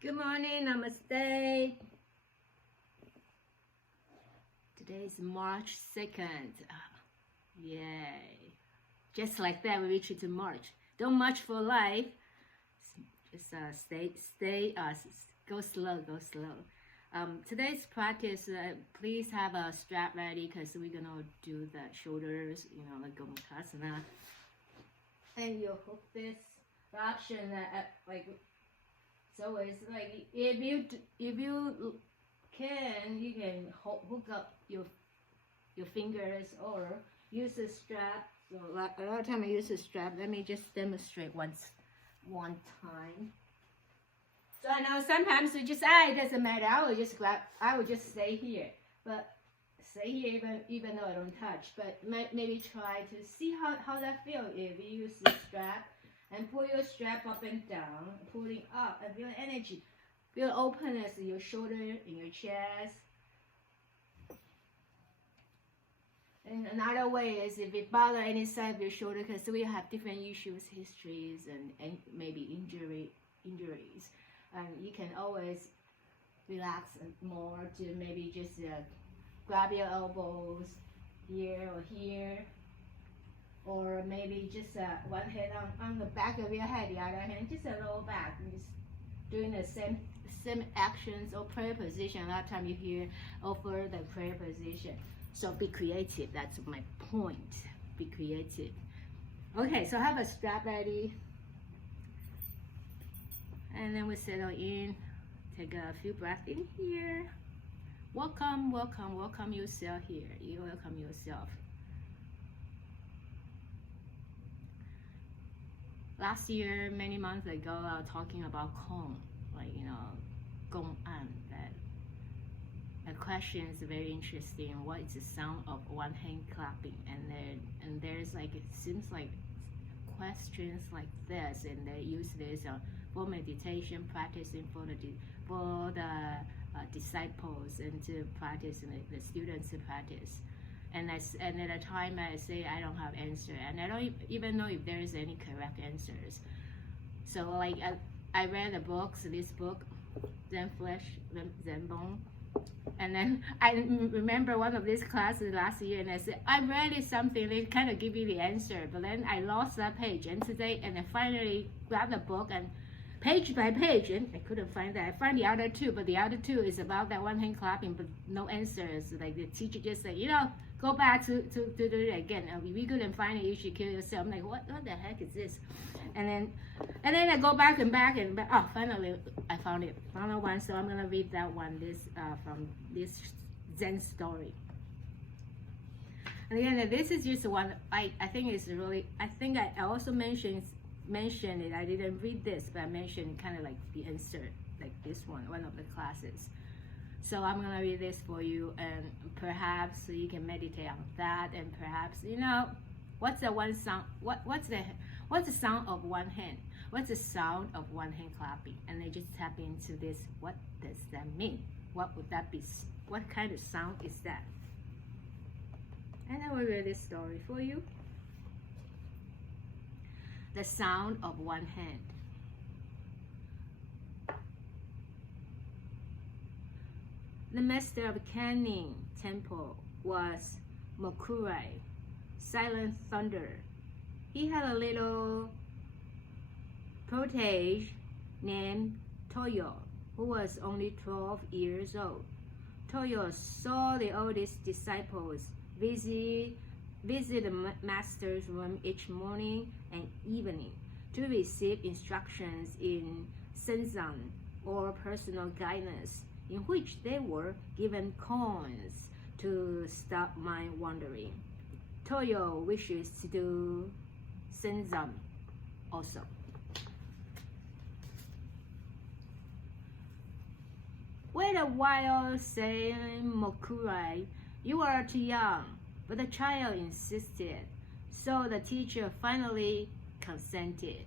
Good morning, namaste. Today is March 2nd. Yay. Just like that, we reach to March. Don't march for life. Just go slow. Today's practice, please have a strap ready because we're going to do the shoulders, like Gomukhasana. And you hook this option so it's like if you can, you can hook up your fingers or use a strap. So a lot of time I use a strap. Let me just demonstrate one time. So I know sometimes you just it doesn't matter. I will just stay here, but stay here even though I don't touch. But maybe try to see how that feels if you use the strap. And pull your strap up and down, pulling up, and feel energy. Feel openness in your shoulder, in your chest. And another way is if it bothers any side of your shoulder, because we have different issues, histories, and maybe injuries. You can always relax more to maybe just grab your elbows here or here. Or maybe just one hand on the back of your head, the other hand just a lower back. And just doing the same actions or prayer position. A lot of time you hear over the prayer position. So be creative. That's my point. Be creative. Okay, so have a strap ready. And then we settle in. Take a few breaths in here. Welcome yourself here. You welcome yourself. Last year, many months ago, I was talking about Kong, Gong'an. That question is very interesting. What is the sound of one hand clapping? And there's it seems like questions like this, and they use this for meditation, practicing for the disciples and to practice, and the students to practice. And at the time I say I don't have answer, and I don't even know if there is any correct answers. So I read this book, Zen Flesh, Zen Bone, and then I remember one of these classes last year, and I said I read something they kind of give you the answer, but then I lost that page, and I finally grabbed the book and page by page, and I couldn't find that. I find the other two, but the other two is about that one hand clapping, but no answers. Like the teacher just said, go back to do it again. If you couldn't find it, you should kill yourself. I'm like, what the heck is this? And then I go back. Oh, finally I found it. Found one, so I'm gonna read that one. From this Zen story. And again, this is just one. I think it's really. I think I also mentioned it. I didn't read this, but I mentioned kind of like the insert, like this one of the classes. So I'm gonna read this for you, and perhaps you can meditate on that, and perhaps what's the one sound? What's the sound of one hand? What's the sound of one hand clapping? And they just tap into this. What does that mean? What would that be? What kind of sound is that? And I will read this story for you. The sound of one hand. The master of Canning Temple was Mokurai, silent thunder. He had a little protege named Toyo, who was only 12 years old. Toyo saw the oldest disciples visit the master's room each morning and evening to receive instructions in Senzan, or personal guidance, in which they were given koans to stop mind wandering. Toyo wishes to do Senzan also. Wait a while, said Mokurai. You are too young. But the child insisted, so the teacher finally consented.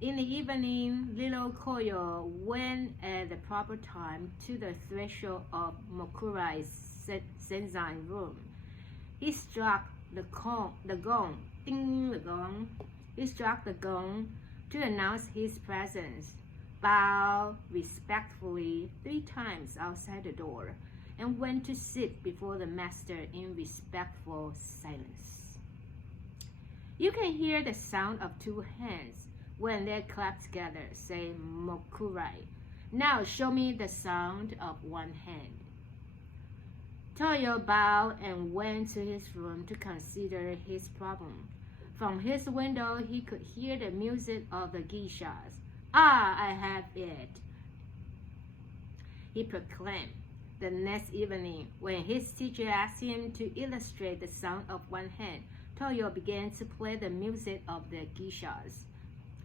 In the evening, little Koyo went at the proper time to the threshold of Mokurai's Senzan room. He struck the gong, ding the gong. He struck the gong to announce his presence. bowed respectfully 3 times outside the door, and went to sit before the master in respectful silence. You can hear the sound of 2 hands when they clap together, say Mokurai. Now show me the sound of 1 hand. Toyo bowed and went to his room to consider his problem. From his window, he could hear the music of the geishas. Ah, I have it, he proclaimed. The next evening, when his teacher asked him to illustrate the sound of 1 hand, Toyo began to play the music of the geishas.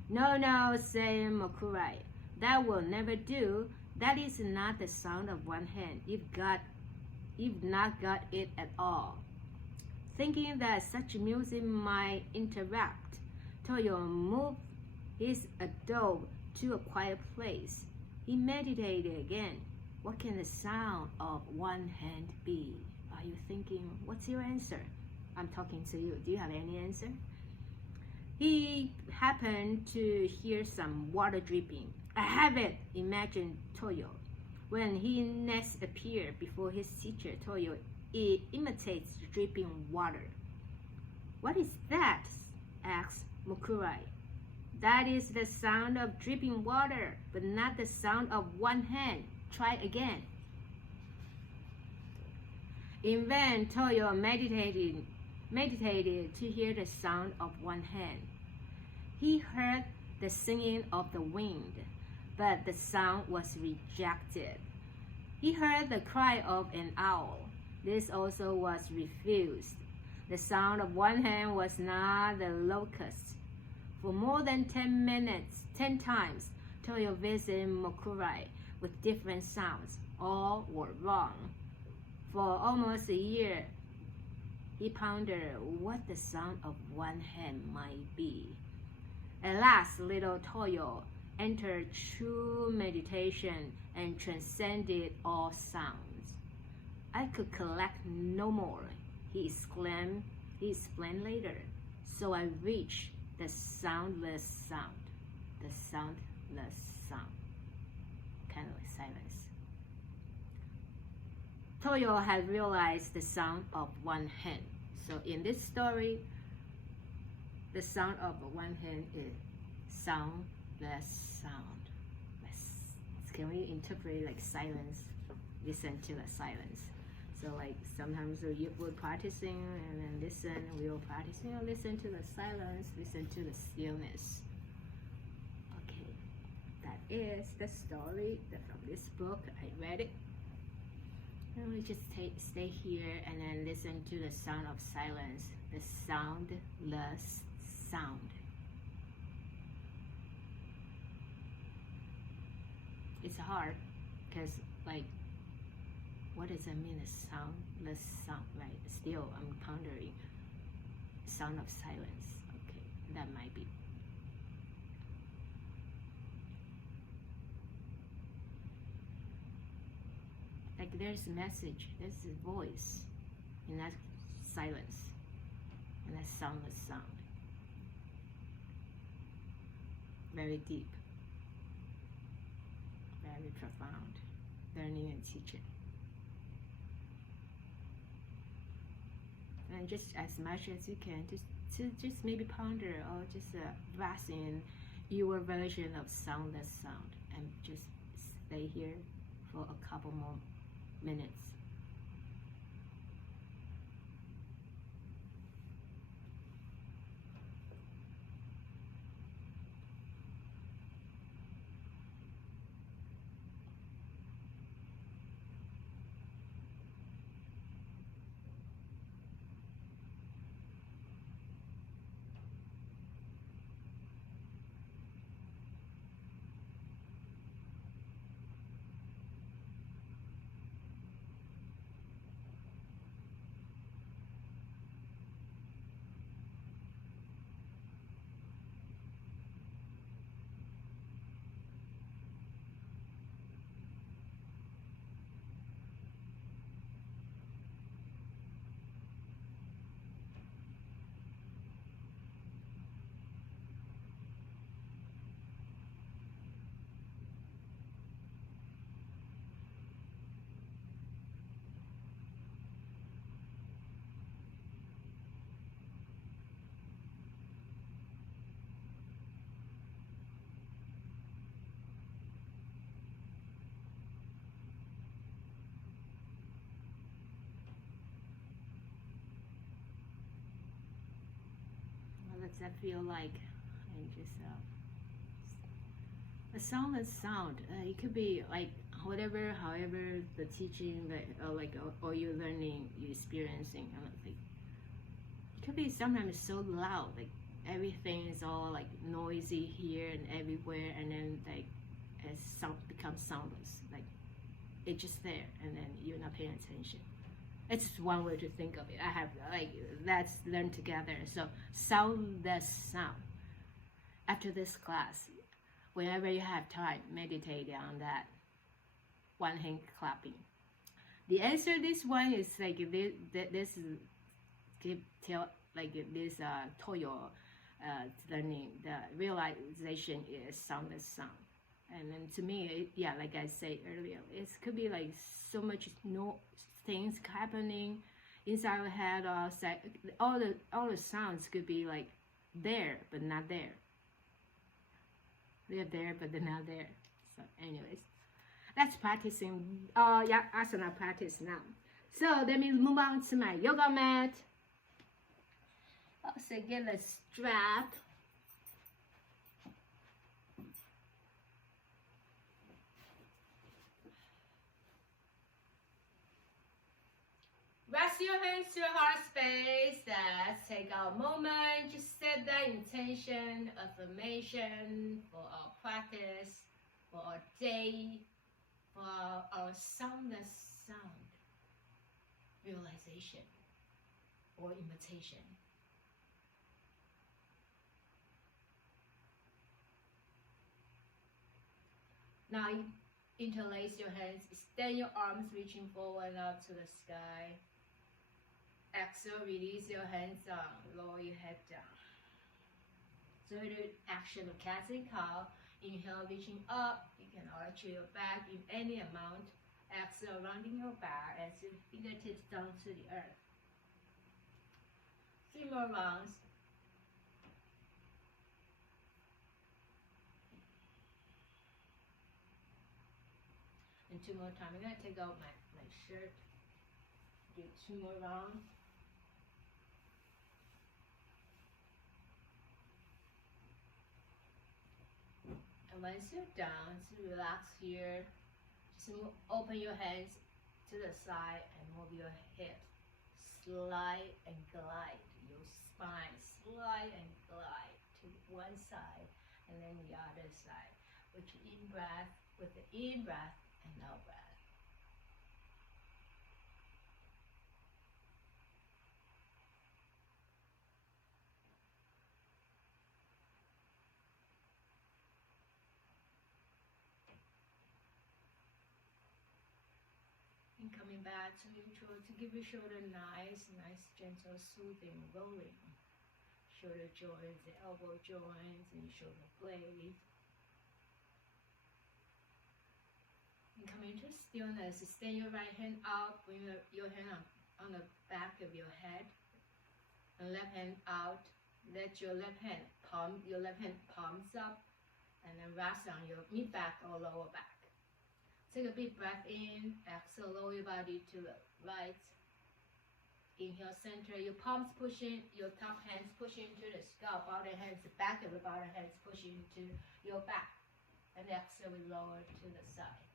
No, no, said Mokurai. That will never do. That is not the sound of 1 hand. You've not got it at all. Thinking that such music might interrupt, Toyo moved his adobe to a quiet place. He meditated again. What can the sound of 1 hand be? Are you thinking, what's your answer? I'm talking to you. Do you have any answer? He happened to hear some water dripping. I have it, imagined Toyo. When he next appeared before his teacher, Toyo imitates dripping water. What is that? Asked Mokurai. That is the sound of dripping water, but not the sound of 1 hand. Try again. In vain, Toyo meditated to hear the sound of 1 hand. He heard the singing of the wind, but the sound was rejected. He heard the cry of an owl. This also was refused. The sound of 1 hand was not the locust. For more than 10 times, Toyo visited Mokurai with different sounds. All were wrong. For almost a year, he pondered what the sound of 1 hand might be. At last, little Toyo entered true meditation and transcended all sounds. I could collect no more, he explained later. So I reached the soundless sound. The soundless sound. Kind of like silence. Toyo had realized the sound of 1 hand. So in this story, the sound of 1 hand is soundless sound. Can we interpret it like silence? Listen to the silence. So like sometimes we're practicing and then listen, we're practicing and listen to the silence, listen to the stillness. Okay, that is the story from this book. I read it. And we just stay here and then listen to the sound of silence, the soundless sound. It's hard because like, what does that mean, a soundless sound, right? Still, I'm pondering sound of silence. Okay, that might be. Like there's a message, there's a voice in that silence, in that soundless sound. Very deep, very profound, learning and teaching. And just as much as you can, just maybe ponder or just bask in your version of soundless sound and just stay here for a couple more minutes. I feel like, and just a soundless sound. It could be like whatever, however the teaching that, or you learning, you experiencing. Like, it could be sometimes so loud, like everything is all like noisy here and everywhere, and then like as sound becomes soundless, like it's just there, and then you're not paying attention. It's just one way to think of it. I have like that's learned together. So soundless sound. After this class, whenever you have time, meditate on that. One hand clapping. The answer this one is like this tell like this Toyo learning. The realization is soundless sound. And then to me, like I said earlier, it could be like so much things happening inside the head, or outside. All the sounds could be like there but not there. They're there but they're not there. So, anyways, that's practicing. Asana practice now. So let me move on to my yoga mat. Also get a strap. Rest your hands to your heart space. Let's take a moment. Just set that intention, affirmation for our practice, for our day, for our soundless sound realization or invitation. Now interlace your hands, extend your arms reaching forward up to the sky. Exhale, release your hands down, lower your head down. So the action of cat and cow. Inhale, reaching up. You can arch your back in any amount. Exhale, rounding your back as your fingertips down to the earth. 3 more rounds. And 2 more times. I'm going to take out my shirt. Do 2 more rounds. And once you're done, so relax here. Just open your hands to the side and move your hips. Slide and glide. Your spine, slide and glide to one side and then the other side. With the in-breath, with the in-breath and out-breath. And coming back to neutral to give your shoulder nice, gentle, soothing, rolling. Shoulder joints, the elbow joints, and shoulder blades. And coming to stillness, extend your right hand out, bring your hand on the back of your head. And left hand out, let your left hand palms up, and then rest on your mid-back or lower back. Take a big breath in, exhale, lower your body to the right. Inhale, center, your palms pushing, your top hands pushing into the scalp, bottom hands, the back of the bottom hands pushing into your back. And exhale, we lower to the side.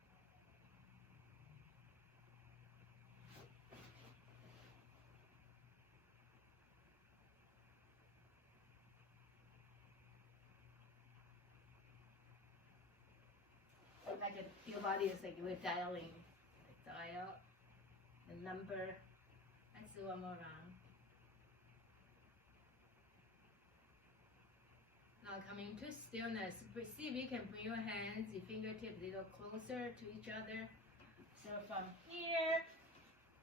Like your body is like we're dialing. Dial the number. Let's do one more round. Now coming to stillness. See if you can bring your hands, your fingertips a little closer to each other. So from here,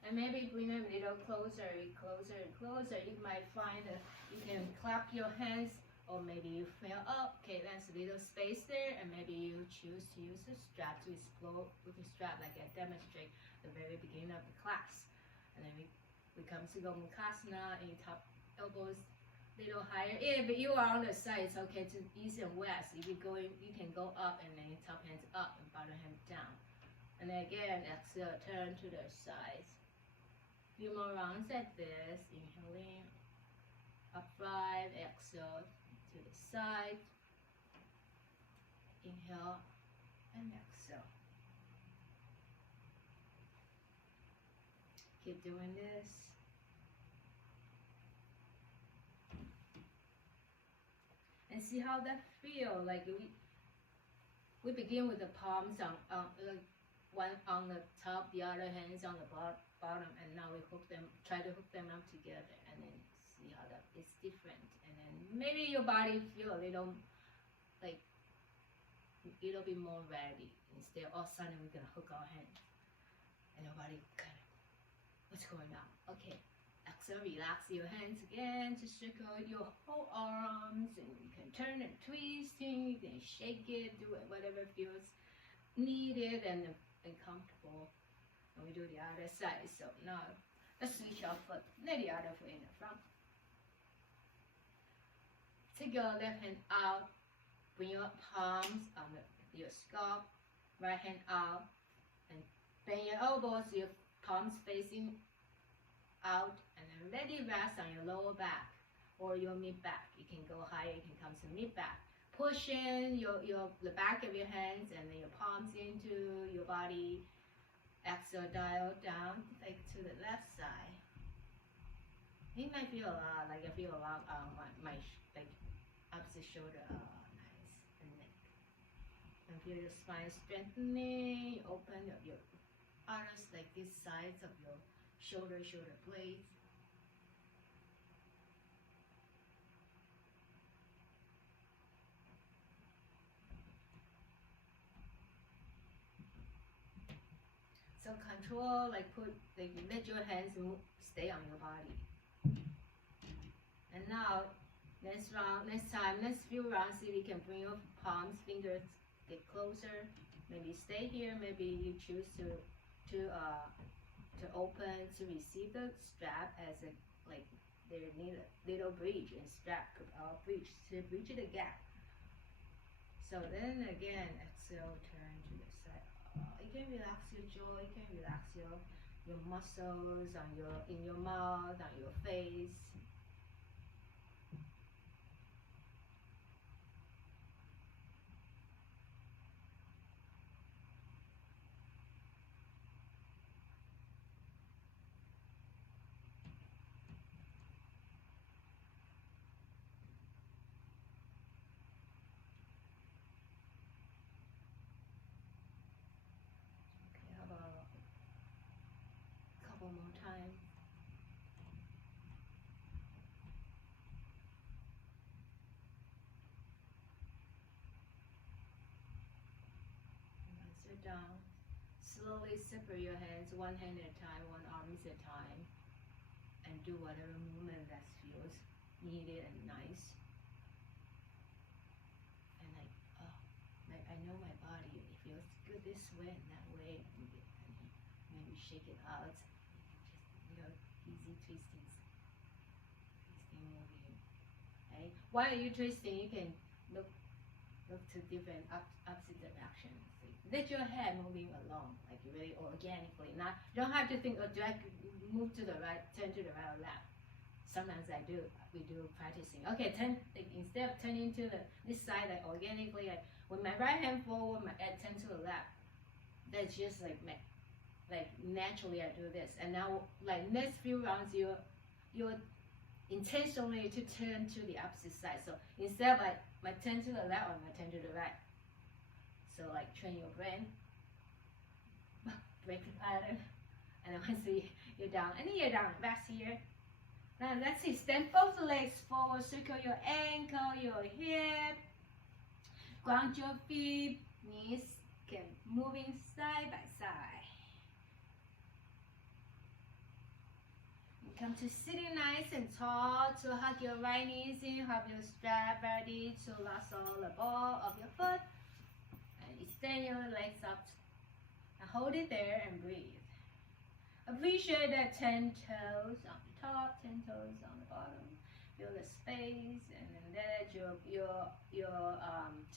and maybe bring them a little closer, closer and closer. You might find that you can clap your hands. Or maybe you feel, okay, that's a little space there, and maybe you choose to use a strap to explore with the strap like I demonstrate at the very beginning of the class. And then we come to Gomukhasana, and your top elbows a little higher. If you are on the side, it's okay to east and west. If you're going, you can go up, and then your top hands up and bottom hand down. And then again, exhale, turn to the sides. A few more rounds like this, inhaling. Up 5, exhale to the side. Inhale and exhale. Keep doing this. And see how that feels. Like we begin with the palms on like one on the top, the other hands on the bottom, and now we try to hook them up together, and then see how that is different. And then maybe your body feel a little like a little bit more ready. Instead, all of a sudden we're gonna hook our hands, and your body kind of, what's going on? Okay, exhale, relax your hands again to circle your whole arms, and you can turn and twist, you can shake it, do it, whatever feels needed and comfortable. And we do the other side. So now let's switch our foot, lay the other foot in the front. Take your left hand out, bring your palms on your scalp, right hand out, and bend your elbows, your palms facing out, and then let it rest on your lower back or your mid back. You can go higher, you can come to mid back. Push in the back of your hands and then your palms into your body. Exhale, dial down, like to the left side. You might feel a lot, like I feel a lot on my like opposite shoulder, nice, and neck. And feel your spine strengthening. Open up your others, like these sides of your shoulder blades. So control, like let your hands move, stay on your body. And now, next few rounds, see if you can bring your palms, fingers get closer. Maybe stay here. Maybe you choose to open to receive the strap as a like there need a little bridge and strap bridge to bridge the gap. So then again, exhale, turn to the side. You can relax your jaw, you can relax your muscles in your mouth, on your face. One more time. And sit down. Slowly separate your hands, one hand at a time, one arm at a time, and do whatever movement that feels needed and nice. And I know my body, it feels good this way and that way, and maybe shake it out. Easy twisting moving. Okay. While you're twisting, you can look to different opposite directions. So let your head moving along, like really organically. Not you don't have to think, do I move to the right, turn to the right or left. Sometimes we do practicing. Okay, instead of turning to this side, like organically, like with my right hand forward, I turn to the left. That's just like naturally I do this, and now like next few rounds you're intentionally to turn to the opposite side. So instead of like my turn to the left or my turn to the right. So like train your brain, break the pattern, and then once you're down, and then you're down, rest here. Now let's see, stand both legs forward, circle your ankle, your hip, ground your feet, knees can moving side by side. Come to sitting nice and tall, to hug your right knees in, have your strap ready to lasso the ball of your foot, and extend your legs up and hold it there and breathe. Appreciate that 10 toes on the top, 10 toes on the bottom. Feel the space, and then let your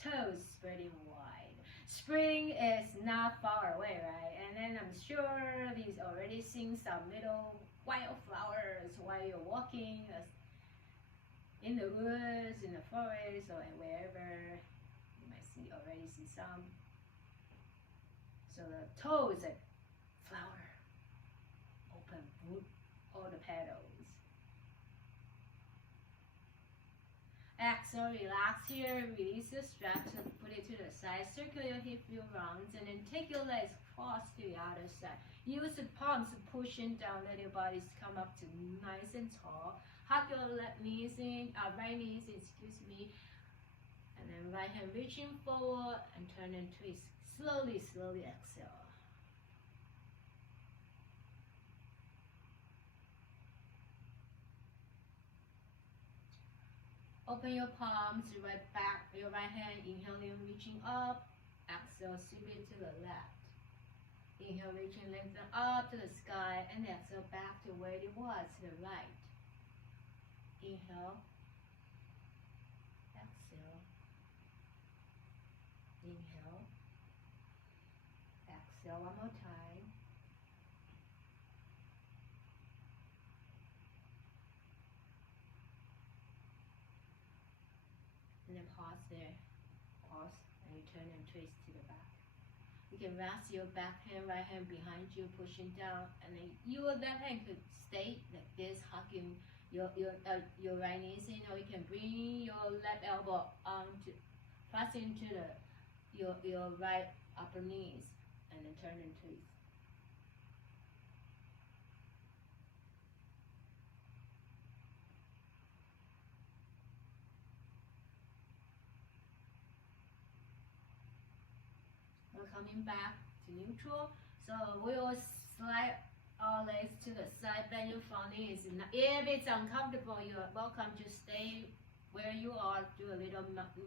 toes spreading wide. Spring is not far away, right? And then I'm sure these already seeing some little wildflowers while you're walking. in the woods, in the forest, or wherever. You might already see some. So the toe is a flower, open, all the petals. Exhale, relax here, release the strap, so put it to the side, circle your hip few rounds, and then take your legs cross to the other side. Use the palms pushing down, let your bodies come up to nice and tall. Hug your left knees in, right knees in, excuse me, and then right hand reaching forward and turn and twist. Slowly, slowly exhale. Open your palms, right back, your right hand, inhaling, reaching up. Exhale, sweep it to the left. Inhale, reaching, lengthen up to the sky, and exhale back to where it was, to the right. Inhale. Exhale. Inhale. Exhale one more time. And then pause there. Pause, and you turn and twist to the back. You can rest your back hand, right hand behind you, pushing down, and then your left hand could stay like this, hugging your right knees in, or you can bring your left elbow onto, press into your right upper knees, and then turn and twist. We're coming back to neutral. So we will slide our legs to the side, bend your front knees. If it's uncomfortable, you're welcome to stay where you are, do a little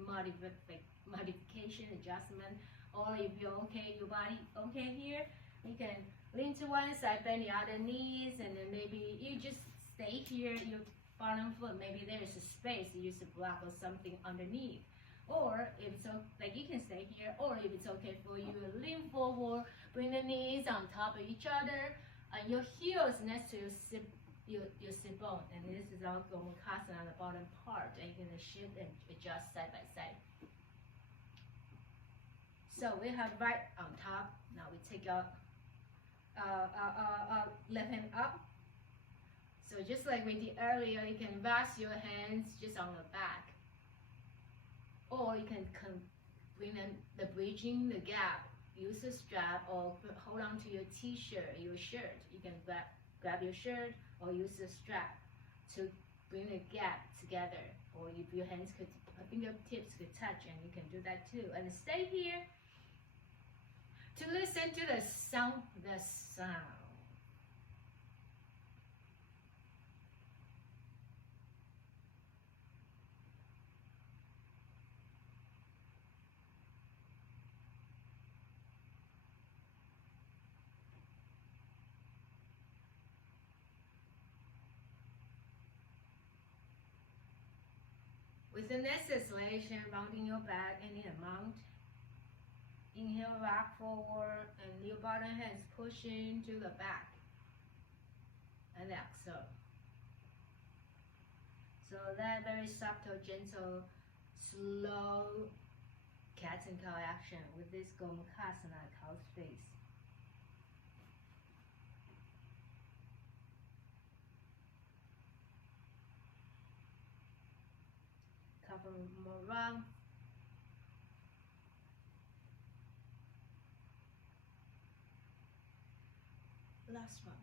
modification, adjustment. Or if you're okay, your body okay here, you can lean to one side, bend the other knees, and then maybe you just stay here, your bottom foot, maybe there's a space, you use a block or something underneath. Or if it's like you can stay here, or if it's okay for you, lean forward, bring the knees on top of each other, and your heels next to your sit bone. And this is our Gomukhasana on the bottom part, and you can shift and adjust side by side. So we have right on top. Now we take our left hand up. So just like we did earlier, you can rest your hands just on the back. Or you can bring the bridging the gap. Use a strap or hold on to your t-shirt, your shirt. You can grab your shirt or use a strap to bring the gap together. Or if your hands could, fingertips could touch, and you can do that too. And stay here to listen to the sound. With the next exhalation, rounding your back and in a mount. Inhale, rock forward, and your bottom hands pushing to the back. And exhale. So that very subtle, gentle, slow cat and cow action with this Gomukhasana, cow space. Couple more rounds. Last one.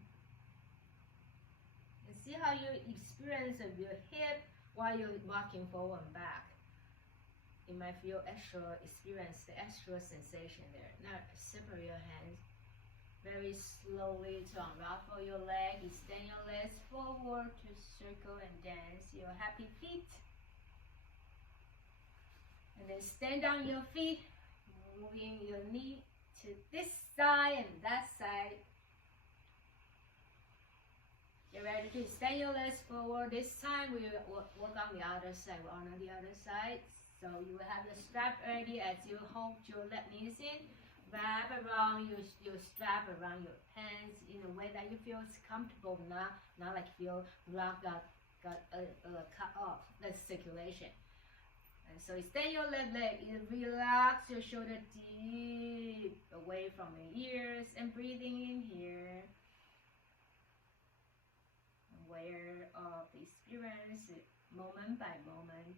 And see how you experience of your hip while you're walking forward and back. You might feel experience the extra sensation there. Now separate your hands very slowly to unravel your leg. Extend your legs forward to circle and dance your happy feet. And then stand on your feet, moving your knee to this side and that side. Get ready to extend your legs forward. This time we will work on the other side. We're on the other side. So you will have the strap ready as you hold your left knees in. Wrap around your strap around your hands in a way that you feel comfortable, not like feel locked up got cut off the circulation. And so extend your left leg, you relax your shoulder deep away from your ears and breathing in here. Aware of the experience moment by moment.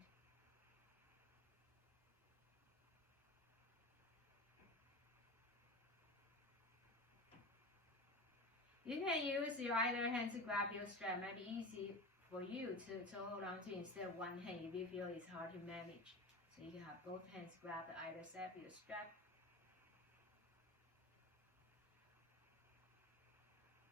You can use your either hand to grab your strap. It might be easy for you to hold on to instead of one hand if you feel it's hard to manage. So you can have both hands grab the either side of your strap.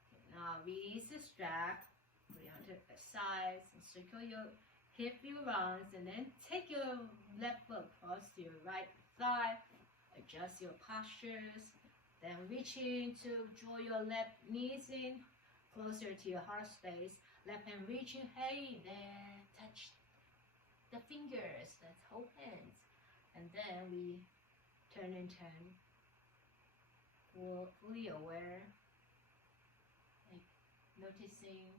Okay, now release the strap, put it onto the sides and circle your hip few rounds, and then take your left foot across to your right thigh. Adjust your postures. Then reach in to draw your left knees in closer to your heart space. Left hand reaching, hey, then touch the fingers, let's hold hands. And then we turn and turn, fully aware, like noticing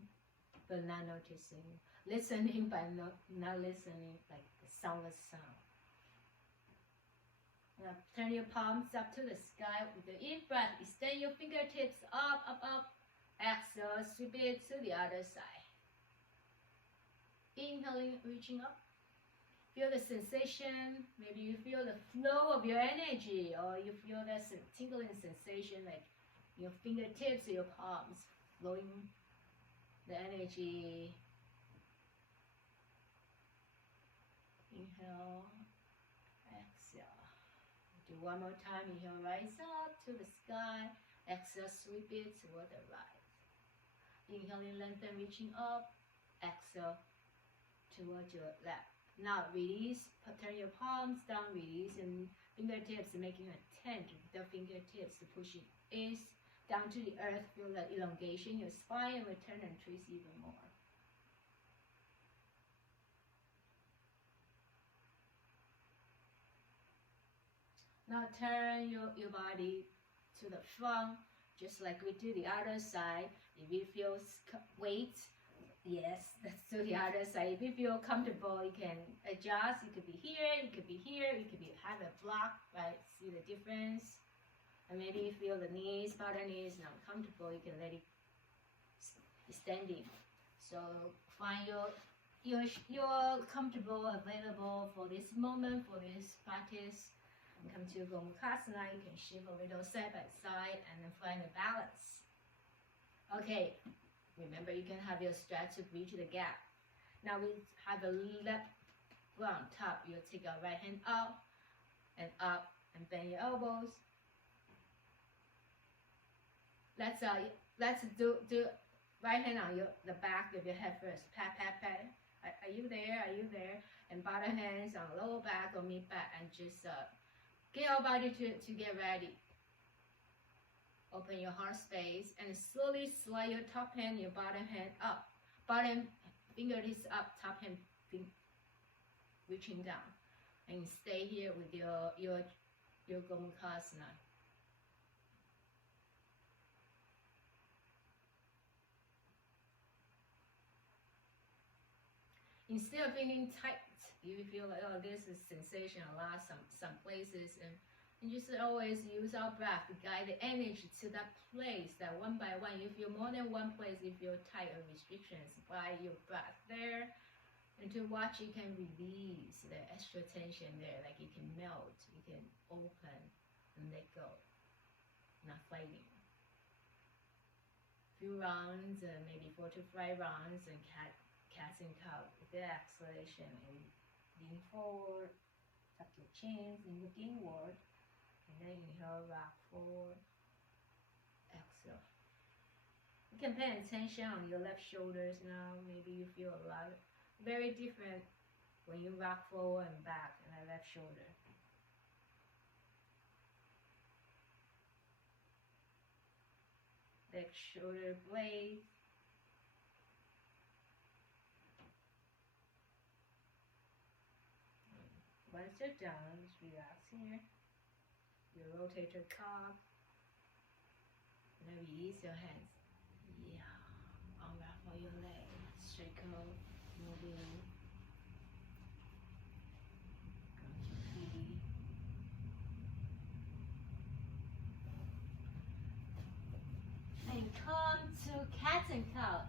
but not noticing, listening but not listening, like the soundless sound. Now turn your palms up to the sky with the in-breath. Extend your fingertips up, up, up. Exhale, sweep it to the other side. Inhaling, reaching up. Feel the sensation. Maybe you feel the flow of your energy, or you feel that tingling sensation like your fingertips or your palms flowing the energy. Inhale, exhale. Do one more time. Inhale, rise up to the sky. Exhale, sweep it toward the right. Inhaling, lengthen, reaching up. Exhale, toward your left. Now release, turn your palms down, release, and fingertips making a tent with the fingertips pushing in down to the earth. Feel the elongation in your spine, and return and twist even more. Now turn your body to the front, just like we do the other side. If you feel weight, yes, let's do the other side. If you feel comfortable, you can adjust. It could be here, it could be here, it could be have a block, right? See the difference? And maybe you feel the knees, bottom knees not comfortable, you can let it extending. So find your comfortable, available for this moment, for this practice. And come to Gomukhasana, you can shift a little side by side and then find the balance. Okay, remember you can have your stretch to bridge the gap. Now we have the left foot on top. You'll take your right hand up and bend your elbows. Let's do right hand on the back of your head first. Pat, pat, pat. Are you there? Are you there? And bottom hands on lower back or mid back, and just get your body to get ready. Open your heart space and slowly slide your top hand, your bottom hand up. Bottom fingertips up, top hand reaching down. And stay here with your Gomukhasana. Instead of feeling tight, you feel like, oh, this is sensation a lot some places, and just always use our breath to guide the energy to that place, that one by one. You feel more than one place, you feel tight or restrictions, by your breath there. And to watch, you can release the extra tension there, like you can melt, you can open and let go, not fighting. Few rounds, maybe 4 to 5 rounds, and cats and cow with the exhalation, and lean forward, tuck your chins and look inward, and then inhale, rock forward, exhale. You can pay attention on your left shoulders now. Maybe you feel a lot very different when you rock forward and back in the left shoulder. Back shoulder blades. Once you're done, just relax here. You rotate your calf. And then release your hands. Yeah. Unravel your leg. Circle grounding. And come to cat and cow.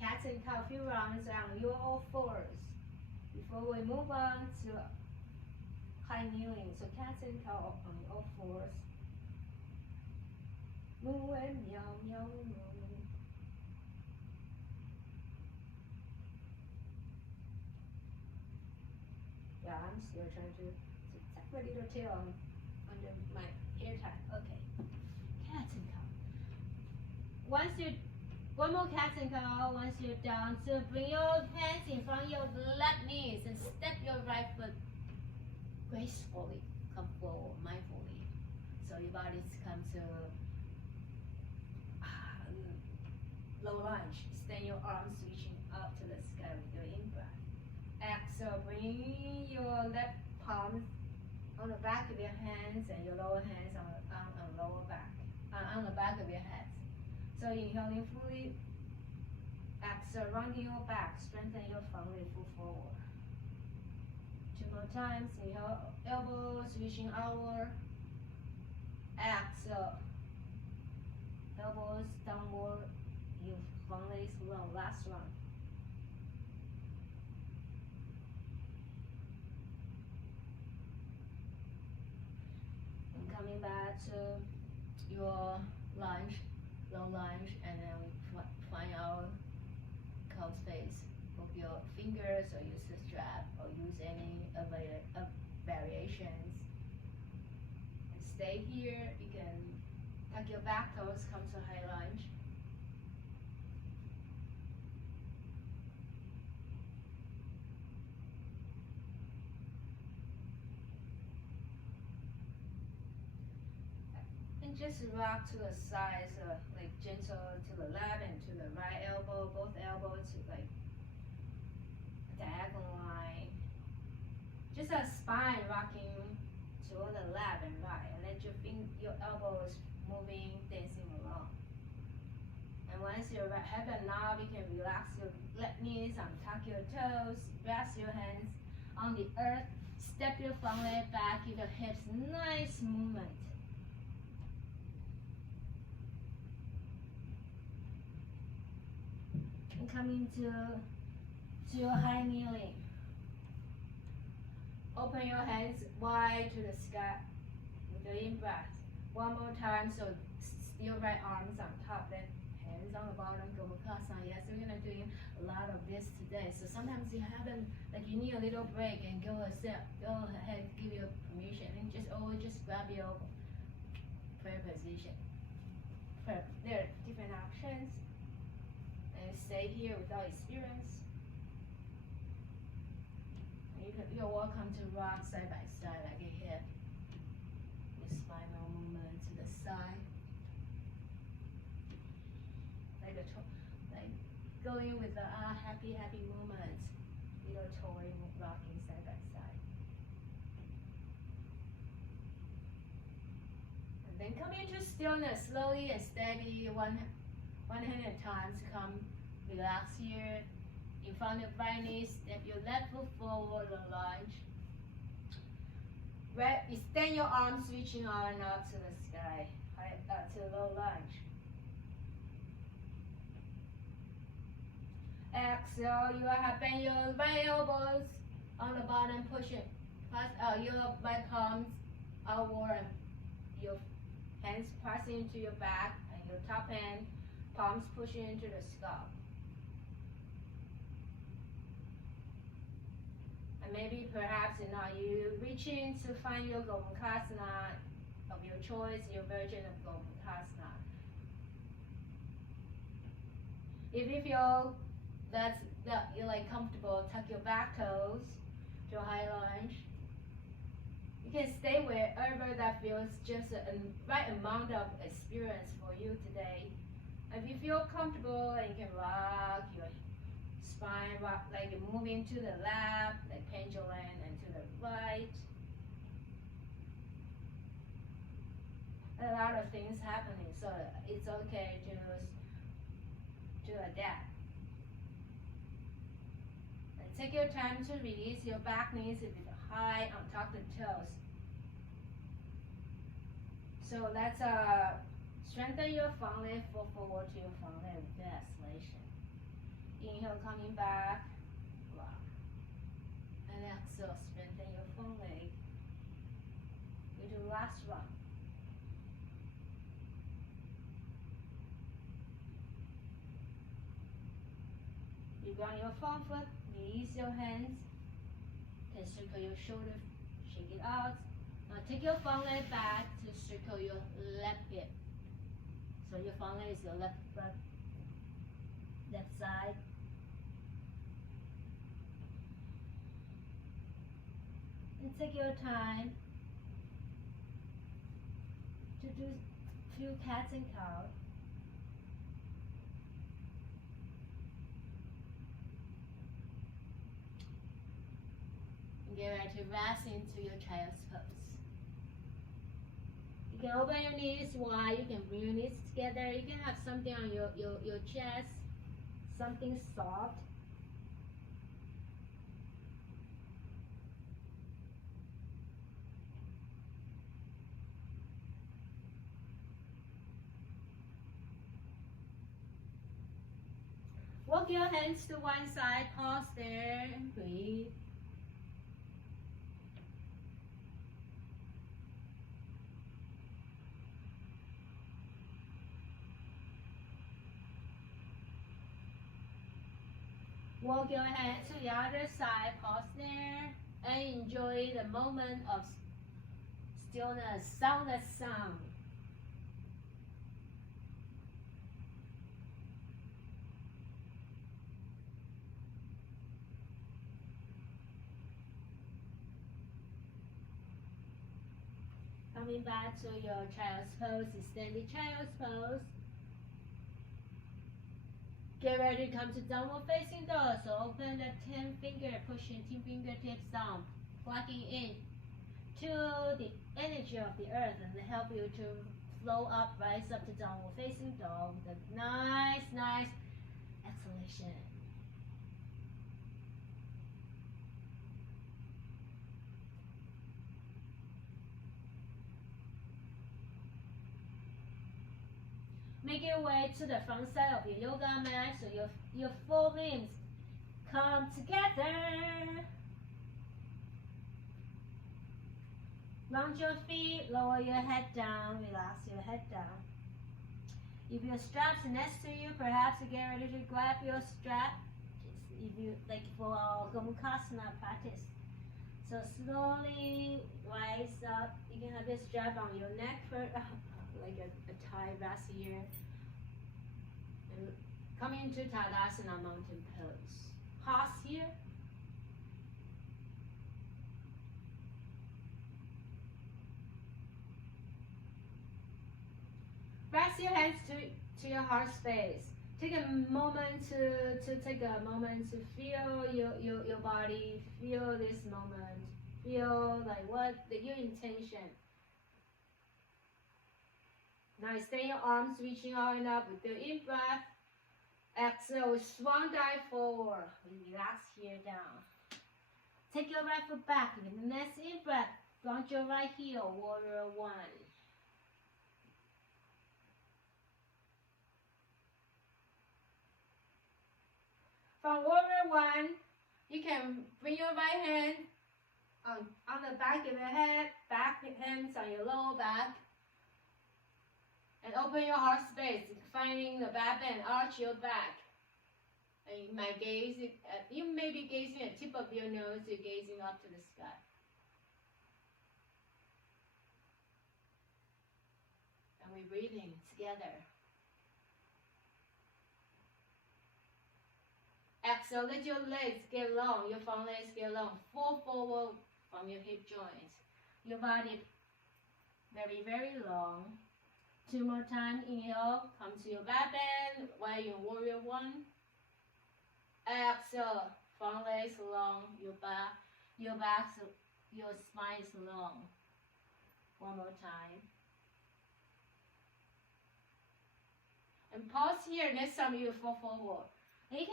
Cat and cow, few rounds on your all fours. Before we move on to high kneeling, so cat and cow on all fours. Moo and meow, meow, moo. Yeah, I'm still trying to tuck my little tail under my hair tie. Okay, cat and cow. One more cat and cow. Once you're down, so bring your hands in front of your left knees and step your right foot gracefully. Come forward mindfully. So your body comes to low lunge. Extend your arms reaching up to the sky with your in-breath. Exhale, bring your left palm on the back of your hands and your lower hands on lower back, on the back of your head. So inhaling fully, exhale, rounding your back, strengthen your front leg, pull forward. 2 more times, inhale, elbows reaching outward, exhale, elbows downward, your front legs long, last one. And coming back to your lunge, low lunge, and then we find our cow space. Move your fingers or use the strap or use any variations. And stay here. You can tuck your back toes, come to high lunge. Just rock to the sides, like gentle to the left and to the right elbow, both elbows to like diagonal line. Just a spine rocking to the left and right, and let your elbows moving, dancing along. And once your head and knob, you can relax your left knees, untuck your toes, rest your hands on the earth, step your front leg back, give your hips nice movement. And coming to your high kneeling. Open your hands wide to the sky with your in-breath. One more time, so still right arms on top, then hands on the bottom, Gomukhasana. Yes, we're gonna do a lot of this today. So sometimes you haven't, like you need a little break and go ahead, give you permission, and just grab your prayer position. There are different options. And stay here without experience. You're welcome to rock side by side like a hip. With spinal movement to the side. Like going with the happy movement. Little toy rocking side by side. And then come into stillness slowly and steady. One hand at a time to come, relax here. In front of right knee, step your left foot forward and lunge. Extend your arms, reaching out and up to the sky, to low lunge. Exhale, you have bend your right elbows on the bottom, push it. Press your right palms outward, your hands pressing into your back, and your top hand, palms pushing into the scalp. And maybe perhaps you reaching to find your Gomukhasana of your choice, your version of Gomukhasana. If you feel that you're like comfortable, tuck your back toes to a high lunge. You can stay wherever that feels just the right amount of experience for you today. If you feel comfortable, and you can rock your spine, rock like you're moving to the left, like pendulum, and to the right. A lot of things happening, so it's okay to adapt. take your time to release your back knees a bit high on top of the toes. So let's strengthen your front leg, fall forward to your front leg with the exhalation. Inhale, coming back, rock. And exhale, strengthen your front leg. We do last round. You ground your front foot, release your hands, then circle your shoulder, shake it out. Now take your front leg back to circle your left hip. So your front leg is your left foot, left side. And take your time to do few cats and cows. Get ready to rest into your child's pose. You can open your knees wide, you can bring your knees together, you can have something on your chest, something soft. Walk your hands to one side, pause there, and breathe. Walk your hand to the other side, pause there, and enjoy the moment of stillness, soundless sound. Coming back to your child's pose, extended child's pose. Get ready to come to downward facing dog. So open the 10 finger, pushing 10 fingertips down, plugging in to the energy of the earth and help you to flow up, rise up to downward facing dog with a nice exhalation. Make your way to the front side of your yoga mat so your four limbs come together. Round your feet, lower your head down, relax your head down. If your strap's next to you, perhaps you get ready to grab your strap. If you like for our Gomukhasana practice. So slowly rise up. You can have your strap on your neck for like a tie vest here. And coming into Tadasana mountain pose. Pause here. Press your hands to your heart space. Take a moment to feel your body, feel this moment, feel like your intention. Now extend your arms, reaching out and up with the in-breath. Exhale, swan dive forward. Relax here down. Take your right foot back with the next in-breath. Plant your right heel, warrior one. From warrior one, you can bring your right hand on the back of your head, back hands on your lower back. And open your heart space, finding the back bend, arch your back. And you might you may be gazing at the tip of your nose, you're gazing up to the sky. And we're breathing together. Exhale, let your legs get long, your front legs get long. Fall forward from your hip joints. Your body very long. 2 more times. Inhale, come to your back bend while you're in warrior one. Exhale, front legs long, your spine is long. 1 more time. And pause here. Next time you fall forward. And you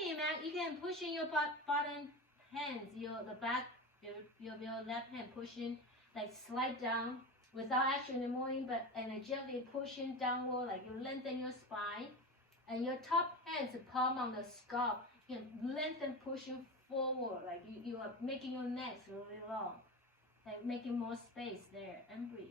can push in your bottom hands, the back, your left hand pushing, like slide down without actually moving, but energetically pushing downward, like you lengthen your spine. And your top hands, palm on the scalp, you can lengthen, pushing forward, like you are making your neck really long, like making more space there, and breathe.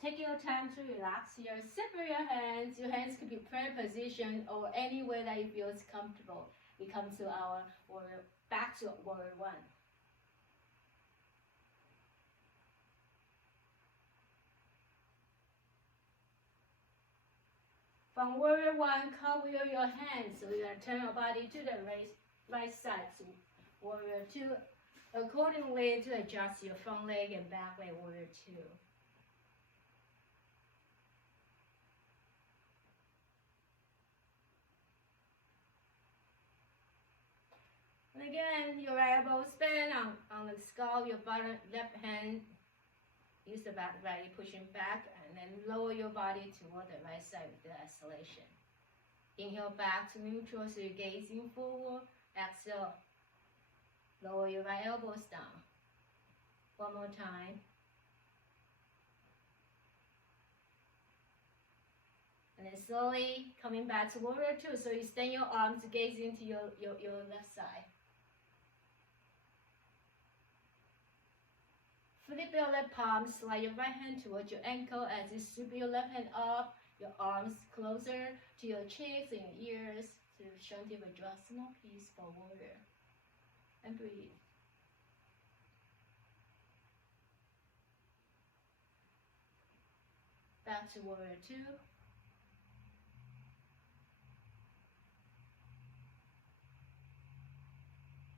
Take your time to relax here. Separate your hands. Your hands can be prayer position or any way that you feel is comfortable. We come to our warrior, back to warrior one. From warrior one, cartwheel your hands. So you're going to turn your body to the right side. So warrior two, accordingly to adjust your front leg and back leg, warrior two. And again, your elbow bend on the scalp, your bottom left hand, use the back body pushing back, and then lower your body toward the right side with the exhalation. Inhale back to neutral, so you're gazing forward. Exhale, lower your right elbows down. One more time. And then slowly coming back to warrior two, so you extend your arms, gaze into your left side. Flip your left palm, slide your right hand towards your ankle as you sweep your left hand up, your arms closer to your cheeks and your ears to Shanti Vajrasana, peaceful warrior. And breathe. Back to warrior two.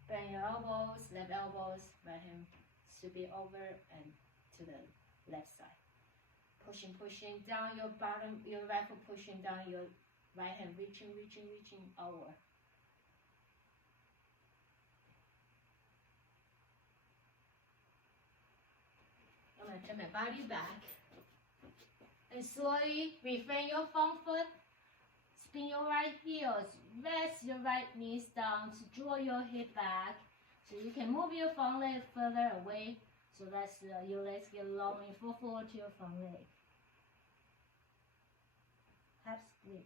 Bend your elbows, left elbows, right hand sweep it over and to the left side. Pushing down your bottom, your right foot pushing down your right hand, reaching over. I'm going to turn my body back. And slowly refrain your front foot. Spin your right heels. Rest your right knees down to draw your hip back. So you can move your front leg further away. So that's your legs get long and fall forward to your front leg. Half split.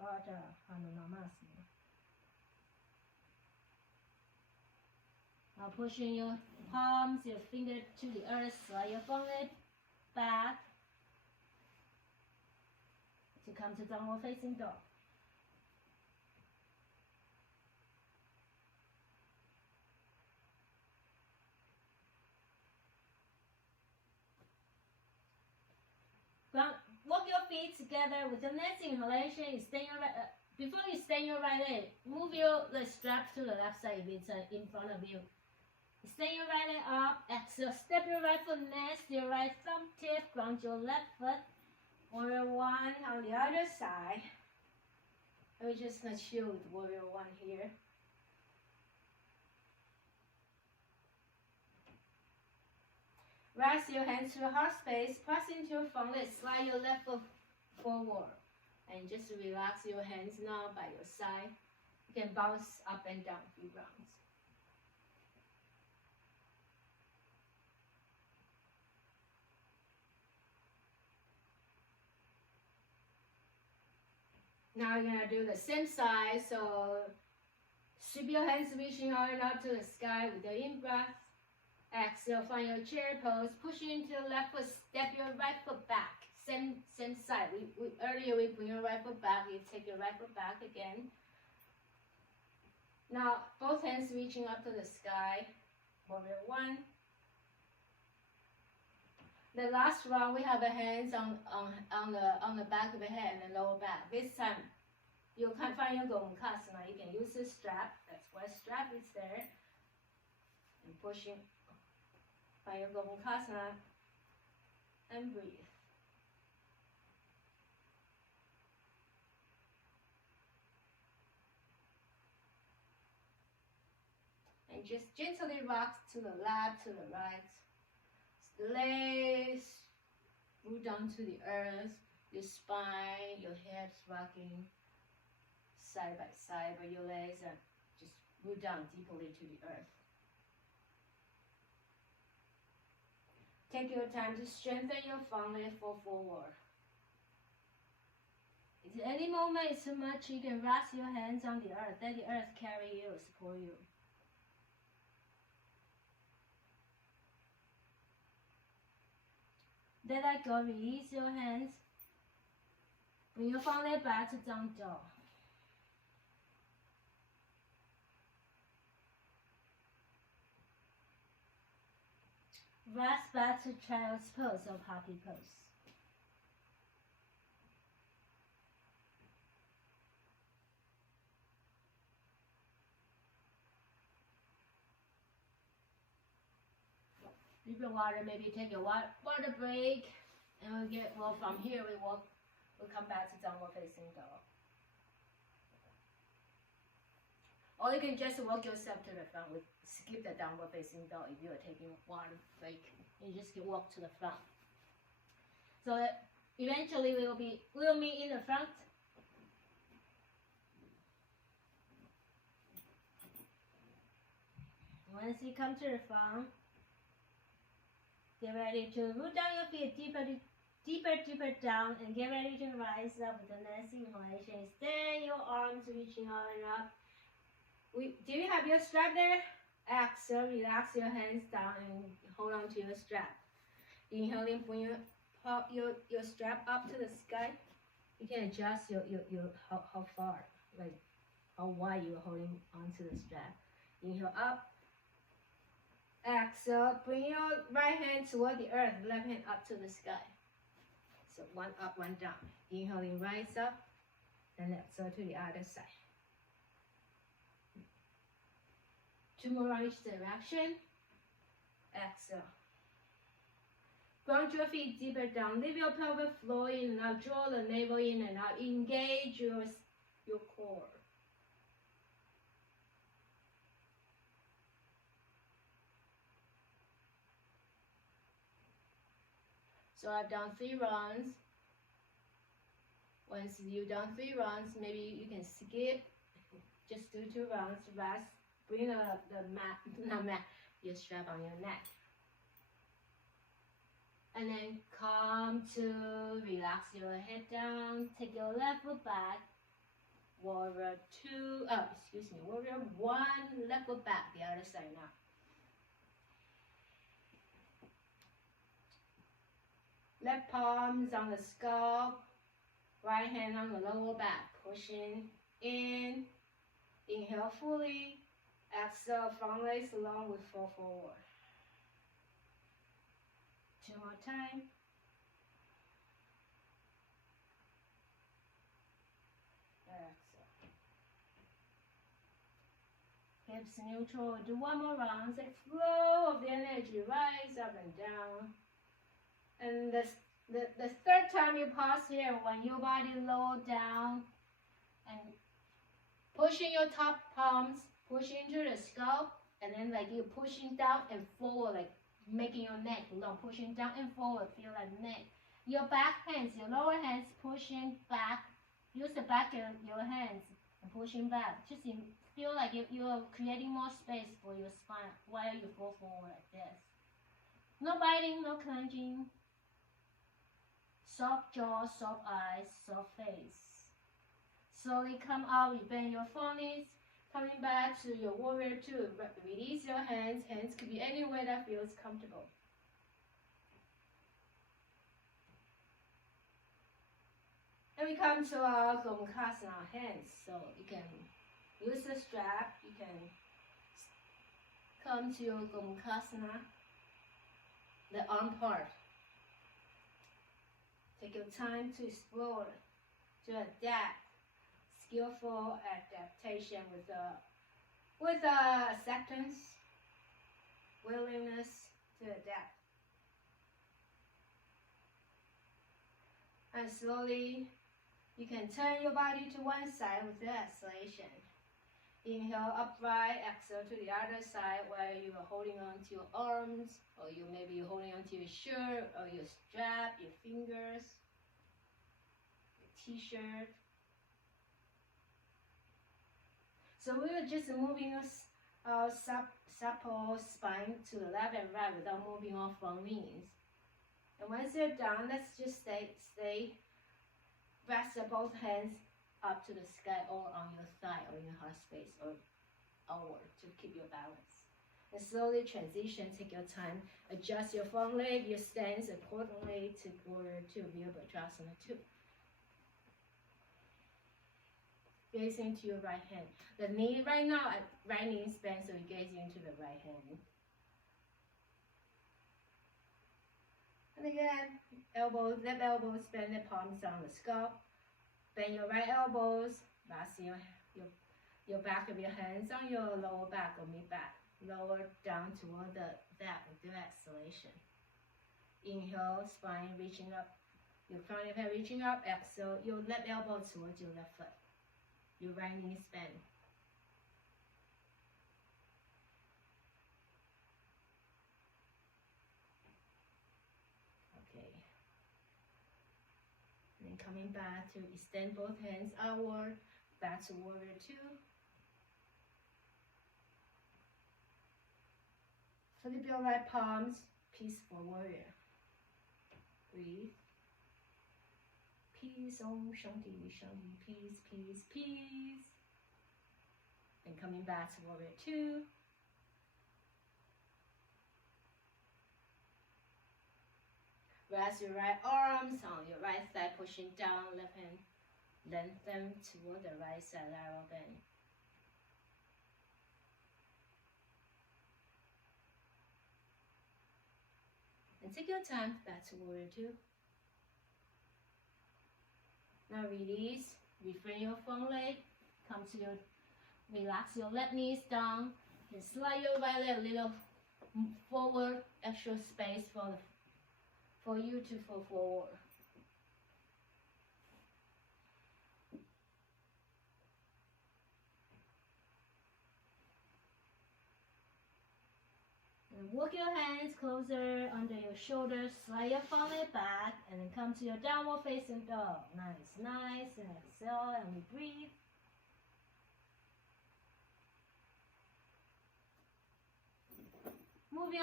Ardha Hanunamasana. Now pushing your palms, your finger to the earth, slide your front leg back to come to downward facing dog. Walk your feet together with the next inhalation. Before you extend your right leg, move your strap to the left side if it's in front of you. Extend your right leg up. Exhale, step your right foot next to your right thumb tip. Ground your left foot. Warrior one on the other side. And we're just going to chill with warrior one here. Rise your hands to your heart space, press into your front leg, slide your left foot forward. And just relax your hands now by your side. You can bounce up and down a few rounds. Now you're going to do the same side. So sweep your hands reaching high up to the sky with your in-breath. Exhale, find your chair pose. Push into the left foot, step your right foot back. Same side. Earlier we bring your right foot back. You take your right foot back again. Now both hands reaching up to the sky. Warrior one. The last round we have the hands on the back of the head and the lower back. This time you can find your Gomukhasana. You can use this strap. That's why strap is there. And pushing. Find your Gomukhasana and breathe. And just gently rock to the left, to the right. Legs root down to the earth, your spine, your hips rocking side by side, but your legs are just root down deeply to the earth. Take your time to strengthen your foundation, fall forward. If at any moment it's too much, you can rest your hands on the earth. Let the earth carry you, support you. Let that go, release your hands. Bring your foundation back to down dog. Rest back to child's pose or puppy pose. Drink your water, maybe take your water break, and well from here we'll come back to downward facing dog. Or you can just walk yourself to the front. Skip the downward facing dog if you are taking water break. You just walk to the front. So that eventually we'll meet in the front. Once you come to the front, get ready to root down your feet deeper down, and get ready to rise up with the next inhalation. Extend your arms, reaching all and up. Do you have your strap there? Exhale, relax your hands down and hold on to your strap. Inhaling, bring your strap up to the sky. You can adjust your how far, like how wide you're holding onto the strap. Inhale up. Exhale, bring your right hand toward the earth, left hand up to the sky. So one up, one down. Inhaling, rise up, and exhale to the other side. 2 more on each direction. Exhale. Ground your feet deeper down. Leave your pelvic floor in and out. Draw the navel in and out. Engage your core. So I've done 3 rounds. Once you've done 3 rounds, maybe you can skip. Just do 2 rounds. Rest. Bring your strap on your neck. And then come to relax your head down. Take your left foot back. Warrior 1, left foot back. The other side now. Left palms on the scalp. Right hand on the lower back. Pushing in. Inhale fully. Exhale, front legs long with fall forward. 2 more time. Exhale. Hips neutral. Do 1 more round. Let flow of the energy rise up and down. And the 3rd time you pause here, when your body low down and pushing your top palms, pushing into the scalp, and then like you're pushing down and forward, like making your neck long, pushing down and forward, feel like neck. Your back hands, your lower hands pushing back. Use the back of your hands and pushing back. Just feel like you're creating more space for your spine while you fall forward like this. No biting, no clenching. Soft jaw, soft eyes, soft face. Slowly come out, you bend your front knees. Coming back to your warrior 2, release your hands. Hands could be anywhere that feels comfortable. And we come to our Gomukhasana hands. So you can use the strap. You can come to your Gomukhasana, the arm part. Take your time to explore, to adapt. Skillful adaptation with acceptance, willingness to adapt. And slowly, you can turn your body to one side with the exhalation. Inhale upright, exhale to the other side where you are holding on to your arms, or maybe you're holding on to your shirt or your strap, your fingers, your t-shirt. So we are just moving our supple spine to the left and right without moving our front knees. And once you're done, let's just stay. Rest both hands up to the sky or on your thigh or in your heart space or outward to keep your balance. And slowly transition, take your time, adjust your front leg, your stance accordingly to Warrior 2, Virabhadrasana 2. Gazing to your right hand. The knee right now, right knee is bent, so you're gazing into the right hand. And again, left elbows, bend the palms on the scalp. Bend your right elbows, resting your back of your hands on your lower back or mid back. Lower down toward the back with your exhalation. Inhale, spine reaching up. Your front of head reaching up. Exhale, your left elbow towards your left foot. Your right knee is bent. Okay. And then coming back to extend both hands outward, back to Warrior 2. Flip your right palms, peaceful warrior. Breathe. Peace, Om Shanti, Shanti, peace, peace, peace. And coming back to Warrior 2. Rest your right arms on your right thigh, pushing down, left hand lengthen toward the right side, lateral bend. And take your time back to Warrior 2. Now release, reframe your front leg, come to your, relax your left knees down, and slide your right leg a little forward, extra space for you to fall forward. And walk your hands closer under your shoulders, slide your front leg back, and then come to your downward facing dog. Nice, nice, and exhale, and we breathe. Move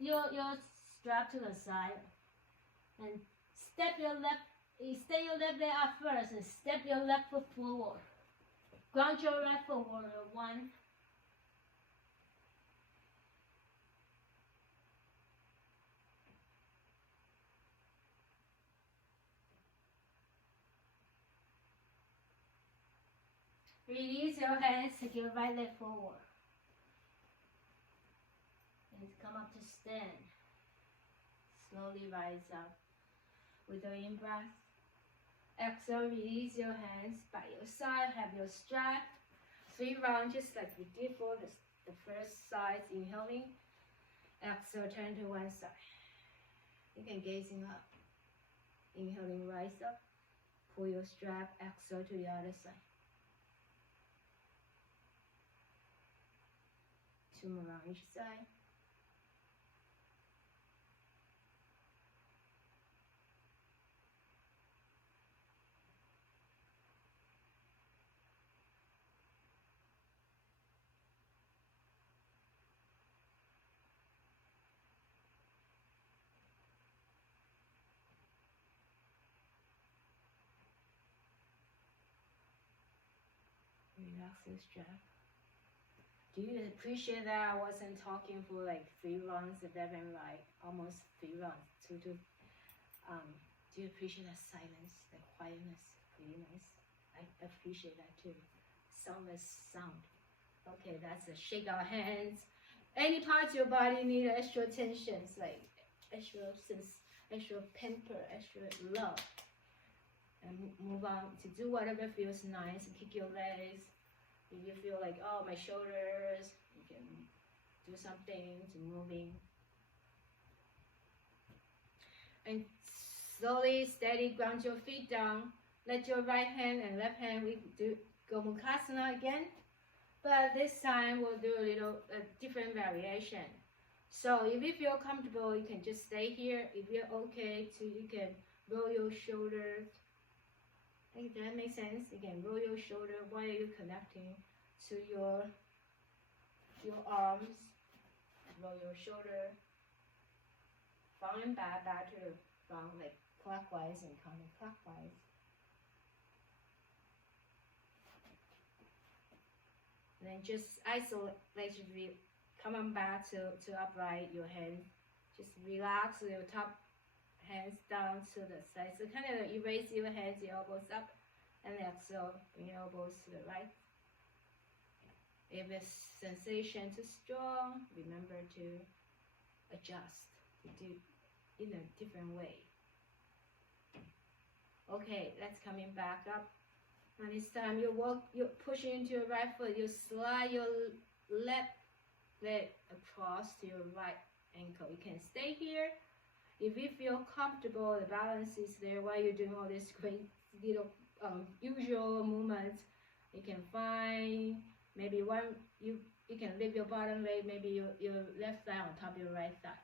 your strap to the side, and step your left leg up first, and step your left foot forward. Ground your right foot, Warrior 1. Release your hands, take your right leg forward. And come up to stand. Slowly rise up with your in-breath. Exhale, release your hands by your side, have your strap. 3 rounds, just like we did for the first side. Inhaling. Exhale, turn to one side. You can gazing up. Inhaling, rise up. Pull your strap, exhale to the other side. 2 more on each side. Relax your strap. Do you appreciate that I wasn't talking for like 3 rounds? It been like almost 3 rounds. Do you appreciate that silence, that quietness? Pretty nice. I appreciate that too. Soundless sound. Okay, that's a shake our hands. Any parts of your body need extra attention, like extra pamper, extra love. And move on to do whatever feels nice. And kick your legs. If you feel like, oh, my shoulders, you can do something to moving. And slowly, steady, ground your feet down. Let your right hand and left hand, we do Gomukhasana again. But this time we'll do a little different variation. So if you feel comfortable, you can just stay here. If you're okay, you can roll your shoulders. Like that makes sense. You can roll your shoulder while you're connecting to your arms. Roll your shoulder. Front and back to front, like clockwise and counterclockwise. And then just isolate, coming back to upright, your hands. Just relax your top hands down to the side. So kind of erase your hands, your elbows up, and exhale, bring your elbows to the right. If the sensation too strong, remember to adjust, to do in a different way. Okay, that's coming back up. And this time you push into your right foot, you slide your left leg across to your right ankle. You can stay here. If you feel comfortable, the balance is there while you're doing all this great little usual movements. You can find maybe you can lift your bottom leg, maybe your left thigh on top of your right thigh.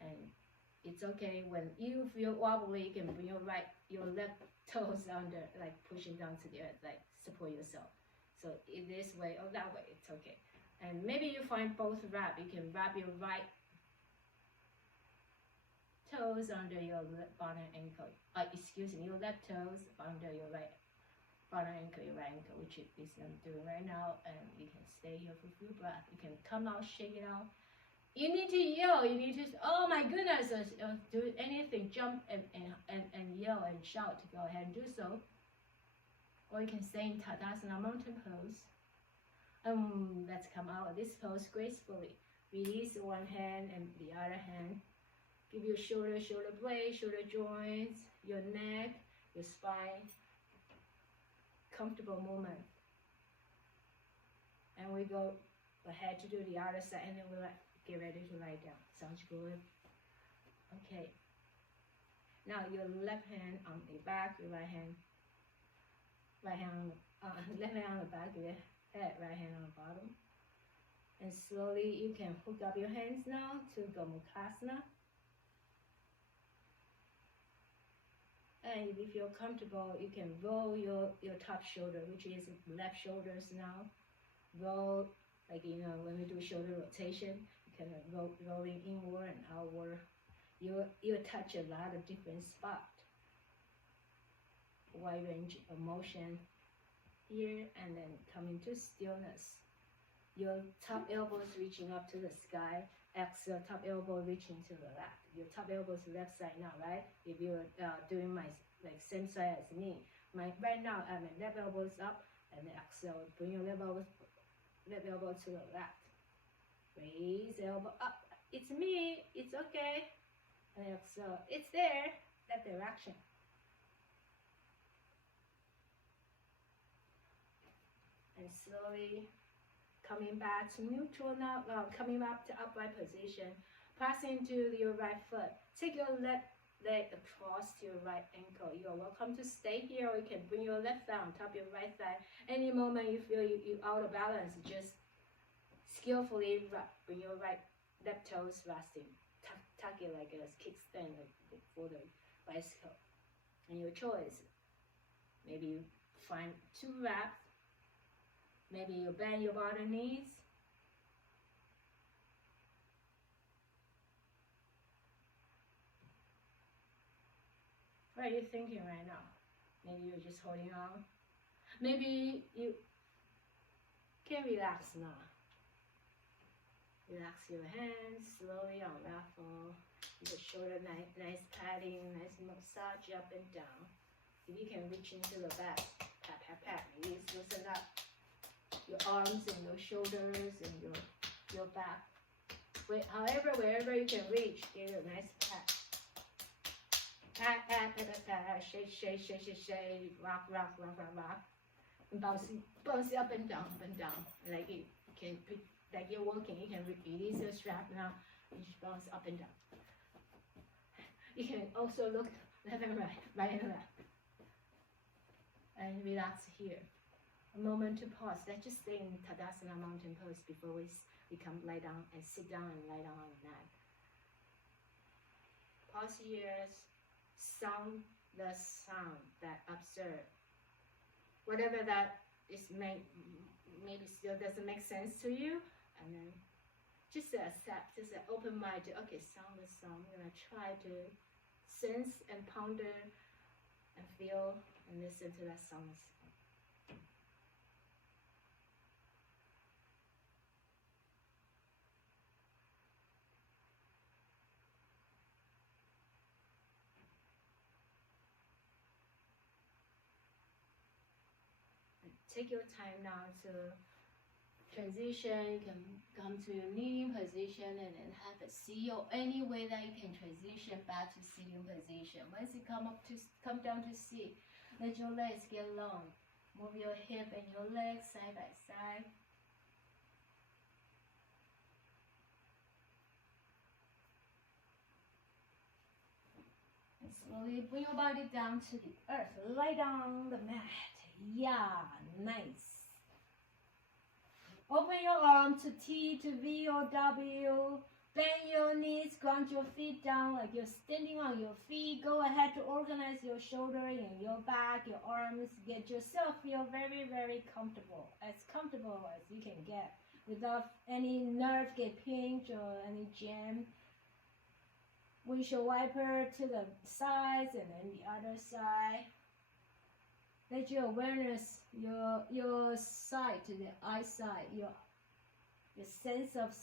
And it's okay when you feel wobbly, you can bring your left toes under, like pushing down to the earth, like support yourself. So in this way or that way, it's okay. And maybe you find both wrap. You can wrap your right toes under your bottom ankle. Your left toes under your right bottom ankle, your right ankle, which is I'm doing right now. And you can stay here for a few breaths. You can come out, shake it out. You need to yell. You need to, oh my goodness, do anything, jump and yell and shout. Go ahead and do so. Or you can stay in Tadasana mountain pose. Let's come out of this pose gracefully. Release one hand and the other hand. Give your shoulder blade, shoulder joints, your neck, your spine. Comfortable movement. And we go ahead to do the other side, and then we'll get ready to lie down. Sounds good? Okay. Now your left hand on the back, your left hand on the back of your head, right hand on the bottom. And slowly you can hook up your hands now to Gomukhasana. And if you feel comfortable, you can roll your top shoulder, which is left shoulders now. Roll, like when we do shoulder rotation, you can rolling inward and outward. You'll touch a lot of different spots. Wide range of motion here, and then coming to stillness. Your top elbows reaching up to the sky. Exhale, top elbow reaching to the left. Your top elbow is left side now, right? If you're doing my same side as me, right now my left elbow is up, and then exhale, bring your left elbow to the left. Raise the elbow up. It's me. It's okay. And exhale. It's there. That direction. And slowly coming back to neutral now, coming up to upright position, passing to your right foot. Take your left leg across to your right ankle. You're welcome to stay here, or you can bring your left thigh on top of your right thigh. Any moment you feel you're out of balance, just skillfully bring your left toes resting. Tuck it like a kickstand for the bicycle. And your choice. Maybe you find 2 reps. Maybe you bend your bottom knees. What are you thinking right now? Maybe you're just holding on. Maybe you can relax now. Relax your hands, slowly unravel. Your shoulder, nice padding, nice massage up and down. If you can reach into the back, pat, pat, pat. Maybe loosen up your arms and your shoulders and your back. Wherever you can reach, give it a nice pat. Pat, pat, pat, pat, pat. Shake, shake, shake, shake, shake. Rock, rock, rock, rock, rock. And bounce up and down, like you can. Like you're walking, you can release your strap now and just bounce up and down. You can also look left and right and left. And relax here. a moment to pause. Let's just stay in Tadasana mountain pose before we come lie down and sit down and lie down on the mat. Pause here, soundless sound that observe. Whatever that is maybe still doesn't make sense to you, and then just accept, just an open mind to, okay, soundless sound. I'm gonna try to sense and ponder and feel and listen to that soundless sound. Take your time now to transition. You can come to your kneeling position and then have a seat, or any way that you can transition back to sitting position. Once you come down to sit, let your legs get long. Move your hip and your legs side by side. And slowly bring your body down to the earth. Lie down on the mat. Yeah, nice. Open your arm to T, to V or W. Bend your knees, ground your feet down like you're standing on your feet. Go ahead to organize your shoulder and your back, your arms. Get yourself feel very, very comfortable. As comfortable as you can get without any nerve get pinched or any jam. Windshield wiper to the sides and then the other side. Let your awareness, your sight, the eyesight, your sense of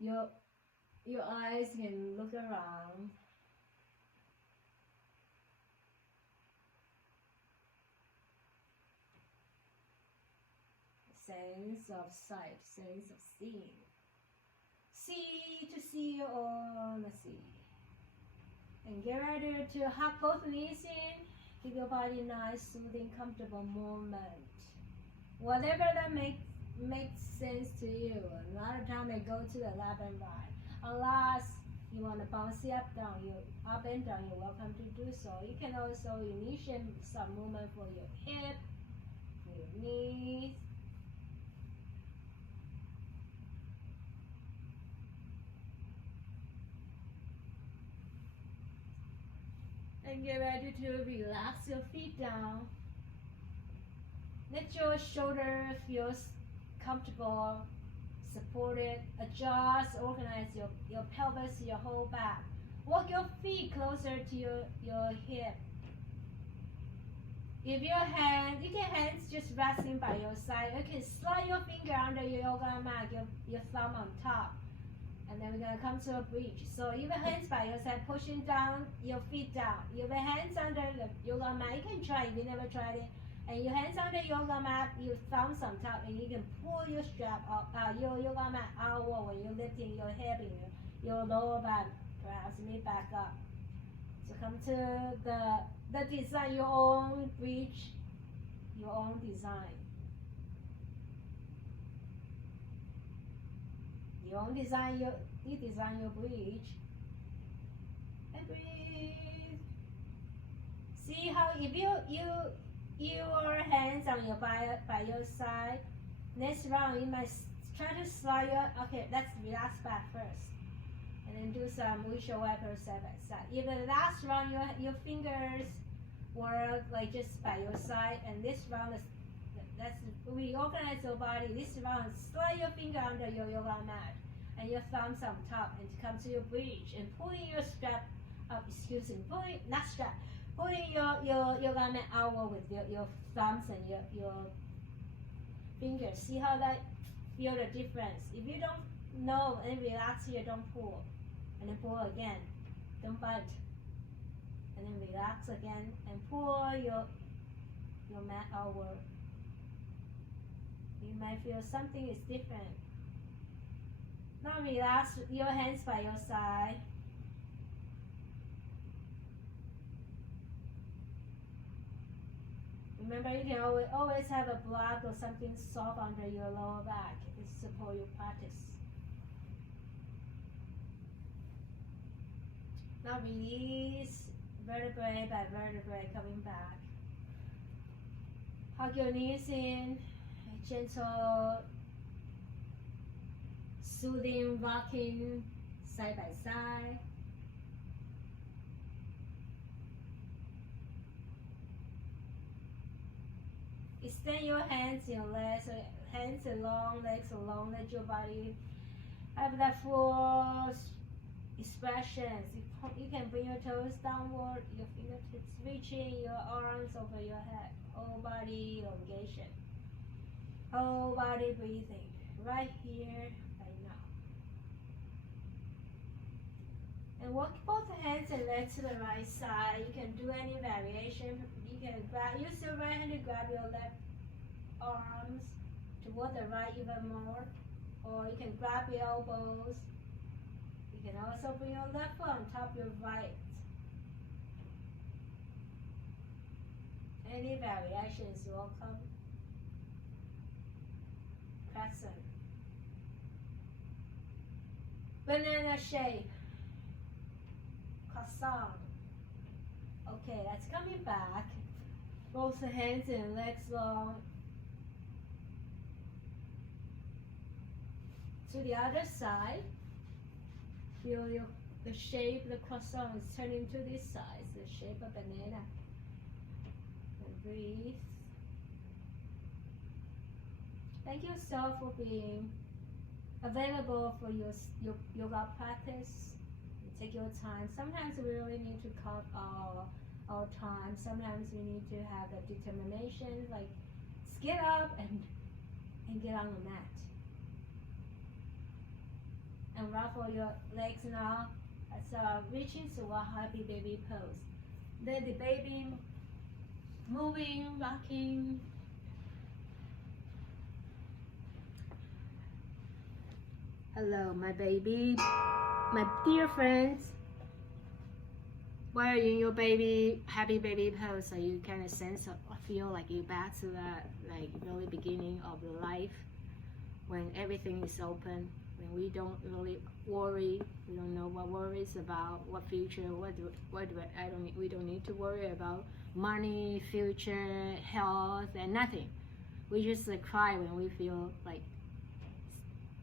your eyes can look around. Sense of sight, sense of seeing. See to see on the sea. And get ready to hug both knees in. Give your body nice, soothing, comfortable movement. Whatever that makes sense to you. A lot of time I go to the left and right. Unless you want to bounce up and down, you're welcome to do so. You can also initiate some movement for your hip, for your knees. And get ready to relax your feet down. Let your shoulder feel comfortable, supported. Adjust, organize your pelvis, your whole back. Walk your feet closer to your hip. If your hands just resting by your side. You can slide your finger under your yoga mat, your thumb on top. And then we're going to come to a bridge. So you have hands by your side, pushing down your feet down. You have hands under the yoga mat. You can try if you never tried it. And your hands on the yoga mat, your thumbs on top, and you can pull your strap up, your yoga mat outward when you're lifting your hip and your lower back, perhaps mid back up. So come to the design, your own bridge, your own design. You design your bridge. And breathe. See how if your hands on your by your side. Next round you might try to slide your let's relax back first. And then do some windshield wiper side by side. If the last round your fingers work like just by your side, and this round is reorganize your body. This round, slide your finger under your yoga mat and your thumbs on top, and come to your bridge and pulling your strap up. Pulling your yoga mat outward with your thumbs and your fingers. See how that feel the difference. If you don't know and relax here, don't pull, and then pull again. Don't bite, and then relax again and pull your mat outward. You might feel something is different. Now relax your hands by your side. Remember, you can always have a block or something soft under your lower back to support your practice. Now release vertebrae by vertebrae coming back. Hug your knees in. gentle, soothing, rocking side by side. Extend your hands, your legs, hands along, legs along. Let your body have that full expressions. You can bring your toes downward, your fingertips reaching, your arms over your head. Whole body elongation. Whole body breathing. Right here, right now. And walk both hands and legs to the right side. You can do any variation. You can use your right hand to grab your left arms toward the right even more. Or you can grab your elbows. You can also bring your left foot on top of your right. Any variations welcome. Crescent. Banana shape. Croissant. Okay, that's coming back. Both the hands and legs long. To the other side. Feel the shape, the croissant is turning to this side, the shape of banana. And breathe. Thank yourself for being available for your yoga practice. Take your time. Sometimes we really need to cut our time. Sometimes we need to have a determination, like get up and get on the mat. And ruffle your legs now. So reaching to a happy baby pose. Then the baby moving, rocking. Hello, my baby, my dear friends. Why are you in your happy baby pose? So you kind of feel like you're back to that like really beginning of your life, when everything is open. When we don't really worry, we don't know what worries about, what future, we don't need to worry about money, future, health, and nothing. We just cry when we feel like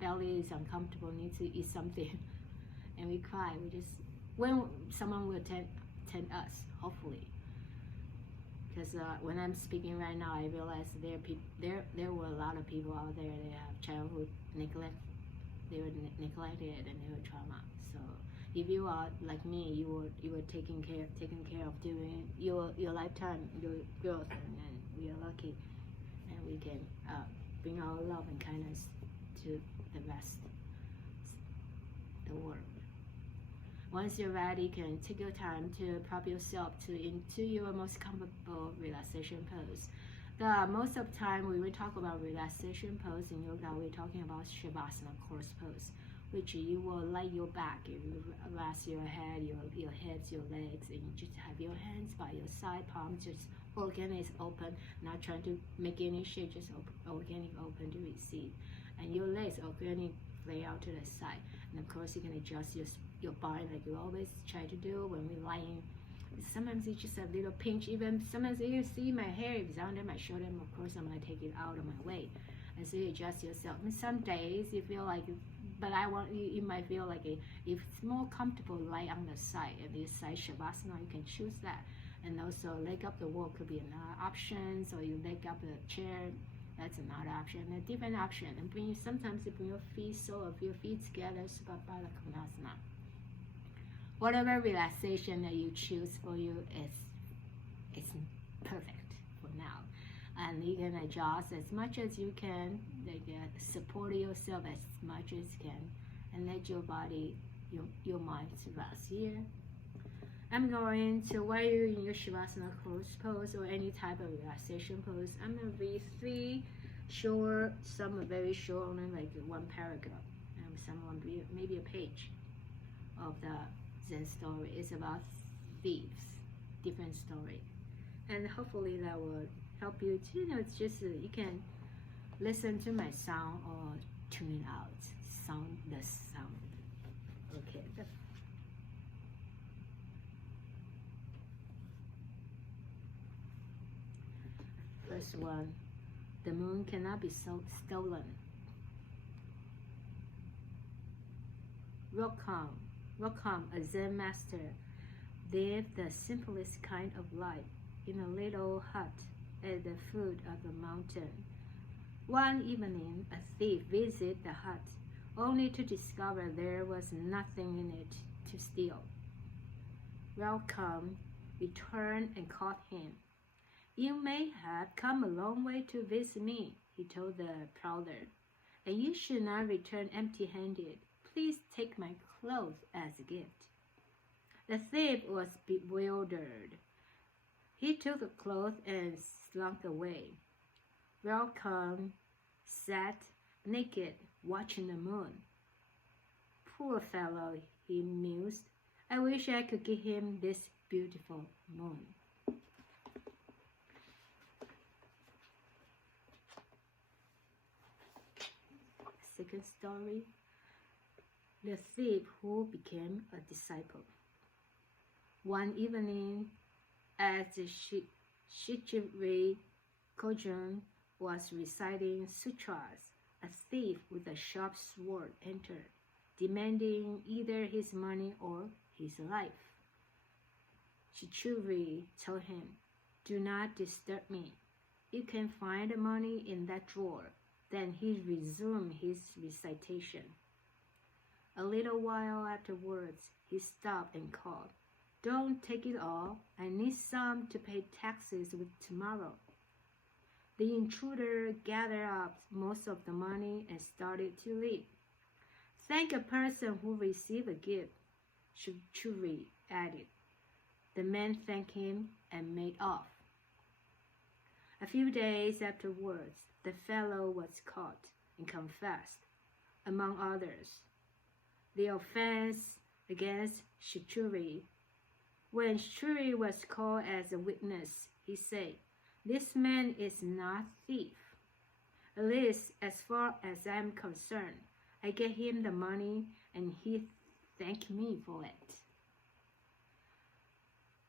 belly is uncomfortable, need to eat something, and we cry. When someone will tend us, hopefully. Because when I'm speaking right now, I realize there were a lot of people out there that have childhood neglect. They were neglected and they were trauma. So if you are like me, you were taken care of during your lifetime, your growth, and we are lucky, and we can bring our love and kindness to the rest, the world. Once you're ready, you can take your time to prop yourself into your most comfortable relaxation pose. Most of the time when we talk about relaxation pose in yoga, we're talking about Shavasana, horse pose, which you will lay your back, you rest your head, your hips, your legs, and you just have your hands by your side, palms just organic open, not trying to make any shape, just organic open to receive. And your legs organic lay out to the side. And of course you can adjust your body like you always try to do when we're lying. Sometimes it's just a little pinch. Even sometimes you see my hair is under my shoulder, and of course I'm gonna take it out of my way. And so you adjust yourself. And some days you feel like, but you might feel like if it's more comfortable, lie on the side. And this side Shavasana, you can choose that. And also leg up the wall could be another option. So you leg up the chair, that's another option. A different option. And sometimes you bring your feet, sole of your feet together, Gomukhasana. Whatever relaxation that you choose for you is perfect for now. And you can adjust as much as you can, like support yourself as much as you can, and let your body, your mind rest here. I'm going to, while you're in your Shavasana close pose or any type of relaxation pose, I'm going to read 3 short, some are very short, only like 1 paragraph, and some maybe a page of the Zen story. Is about thieves, different story, and hopefully that will help you to, it's just you can listen to my sound or tune it out, soundless sound. Okay, the first one, The moon cannot be stolen. Rokam, a Zen master, lived the simplest kind of life in a little hut at the foot of a mountain. One evening, a thief visited the hut, only to discover there was nothing in it to steal. Rokam returned and caught him. "You may have come a long way to visit me," he told the prowler, "and you should not return empty-handed. Please take my clothes as a gift." The thief was bewildered. He took the clothes and slunk away. Rokam sat naked, watching the moon. "Poor fellow," he mused. "I wish I could give him this beautiful moon." Second story, the thief who became a disciple. One evening, as Shichiri Kojun was reciting sutras, a thief with a sharp sword entered, demanding either his money or his life. Shichiri told him, "Do not disturb me. You can find the money in that drawer." Then he resumed his recitation. A little while afterwards, he stopped and called, "Don't take it all. I need some to pay taxes with tomorrow." The intruder gathered up most of the money and started to leave. "Thank a person who received a gift," Shichuri added. The man thanked him and made off. A few days afterwards, the fellow was caught and confessed, among others, the offense against Shichuri. When Shichuri was called as a witness, he said, "This man is not a thief. At least, as far as I am concerned, I gave him the money and he thanked me for it."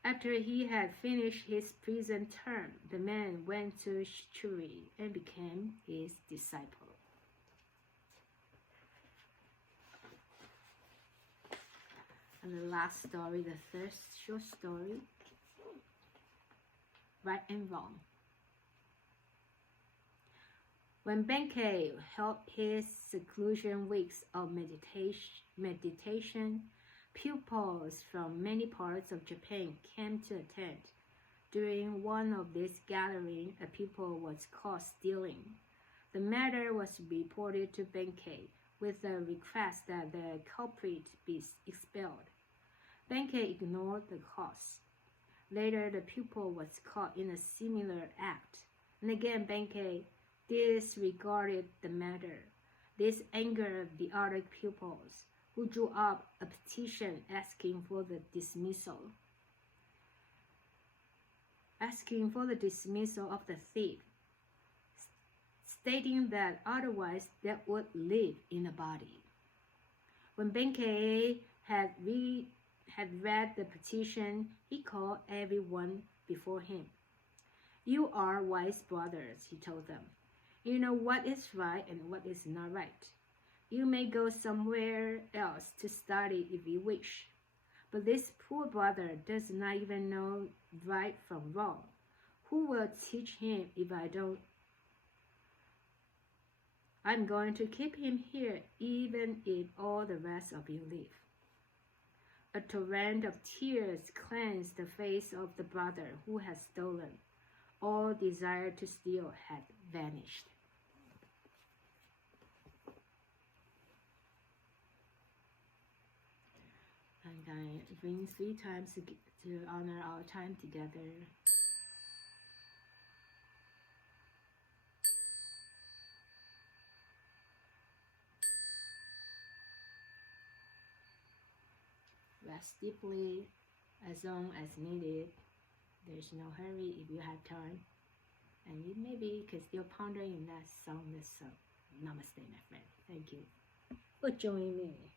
After he had finished his prison term, the man went to Shichuri and became his disciple. And the last story, the third short story, Right and Wrong. When Benkei held his seclusion weeks of meditation, pupils from many parts of Japan came to attend. During one of these gatherings, a pupil was caught stealing. The matter was reported to Benkei with a request that the culprit be expelled. Benkei ignored the cause. Later, the pupil was caught in a similar act, and again Benkei disregarded the matter. This angered the other pupils, who drew up a petition asking for the dismissal of the thief, stating that otherwise they would live in a body. When Benkei had read the petition, he called everyone before him. "You are wise brothers," he told them. "You know what is right and what is not right. You may go somewhere else to study if you wish. But this poor brother does not even know right from wrong. Who will teach him if I don't? I'm going to keep him here even if all the rest of you leave." A torrent of tears cleansed the face of the brother who had stolen. All desire to steal had vanished. And I ring 3 times to honor our time together. Rest deeply as long as needed. There's no hurry if you have time. And you maybe can still ponder in that soundless. Namaste, my friend. Thank you for joining me.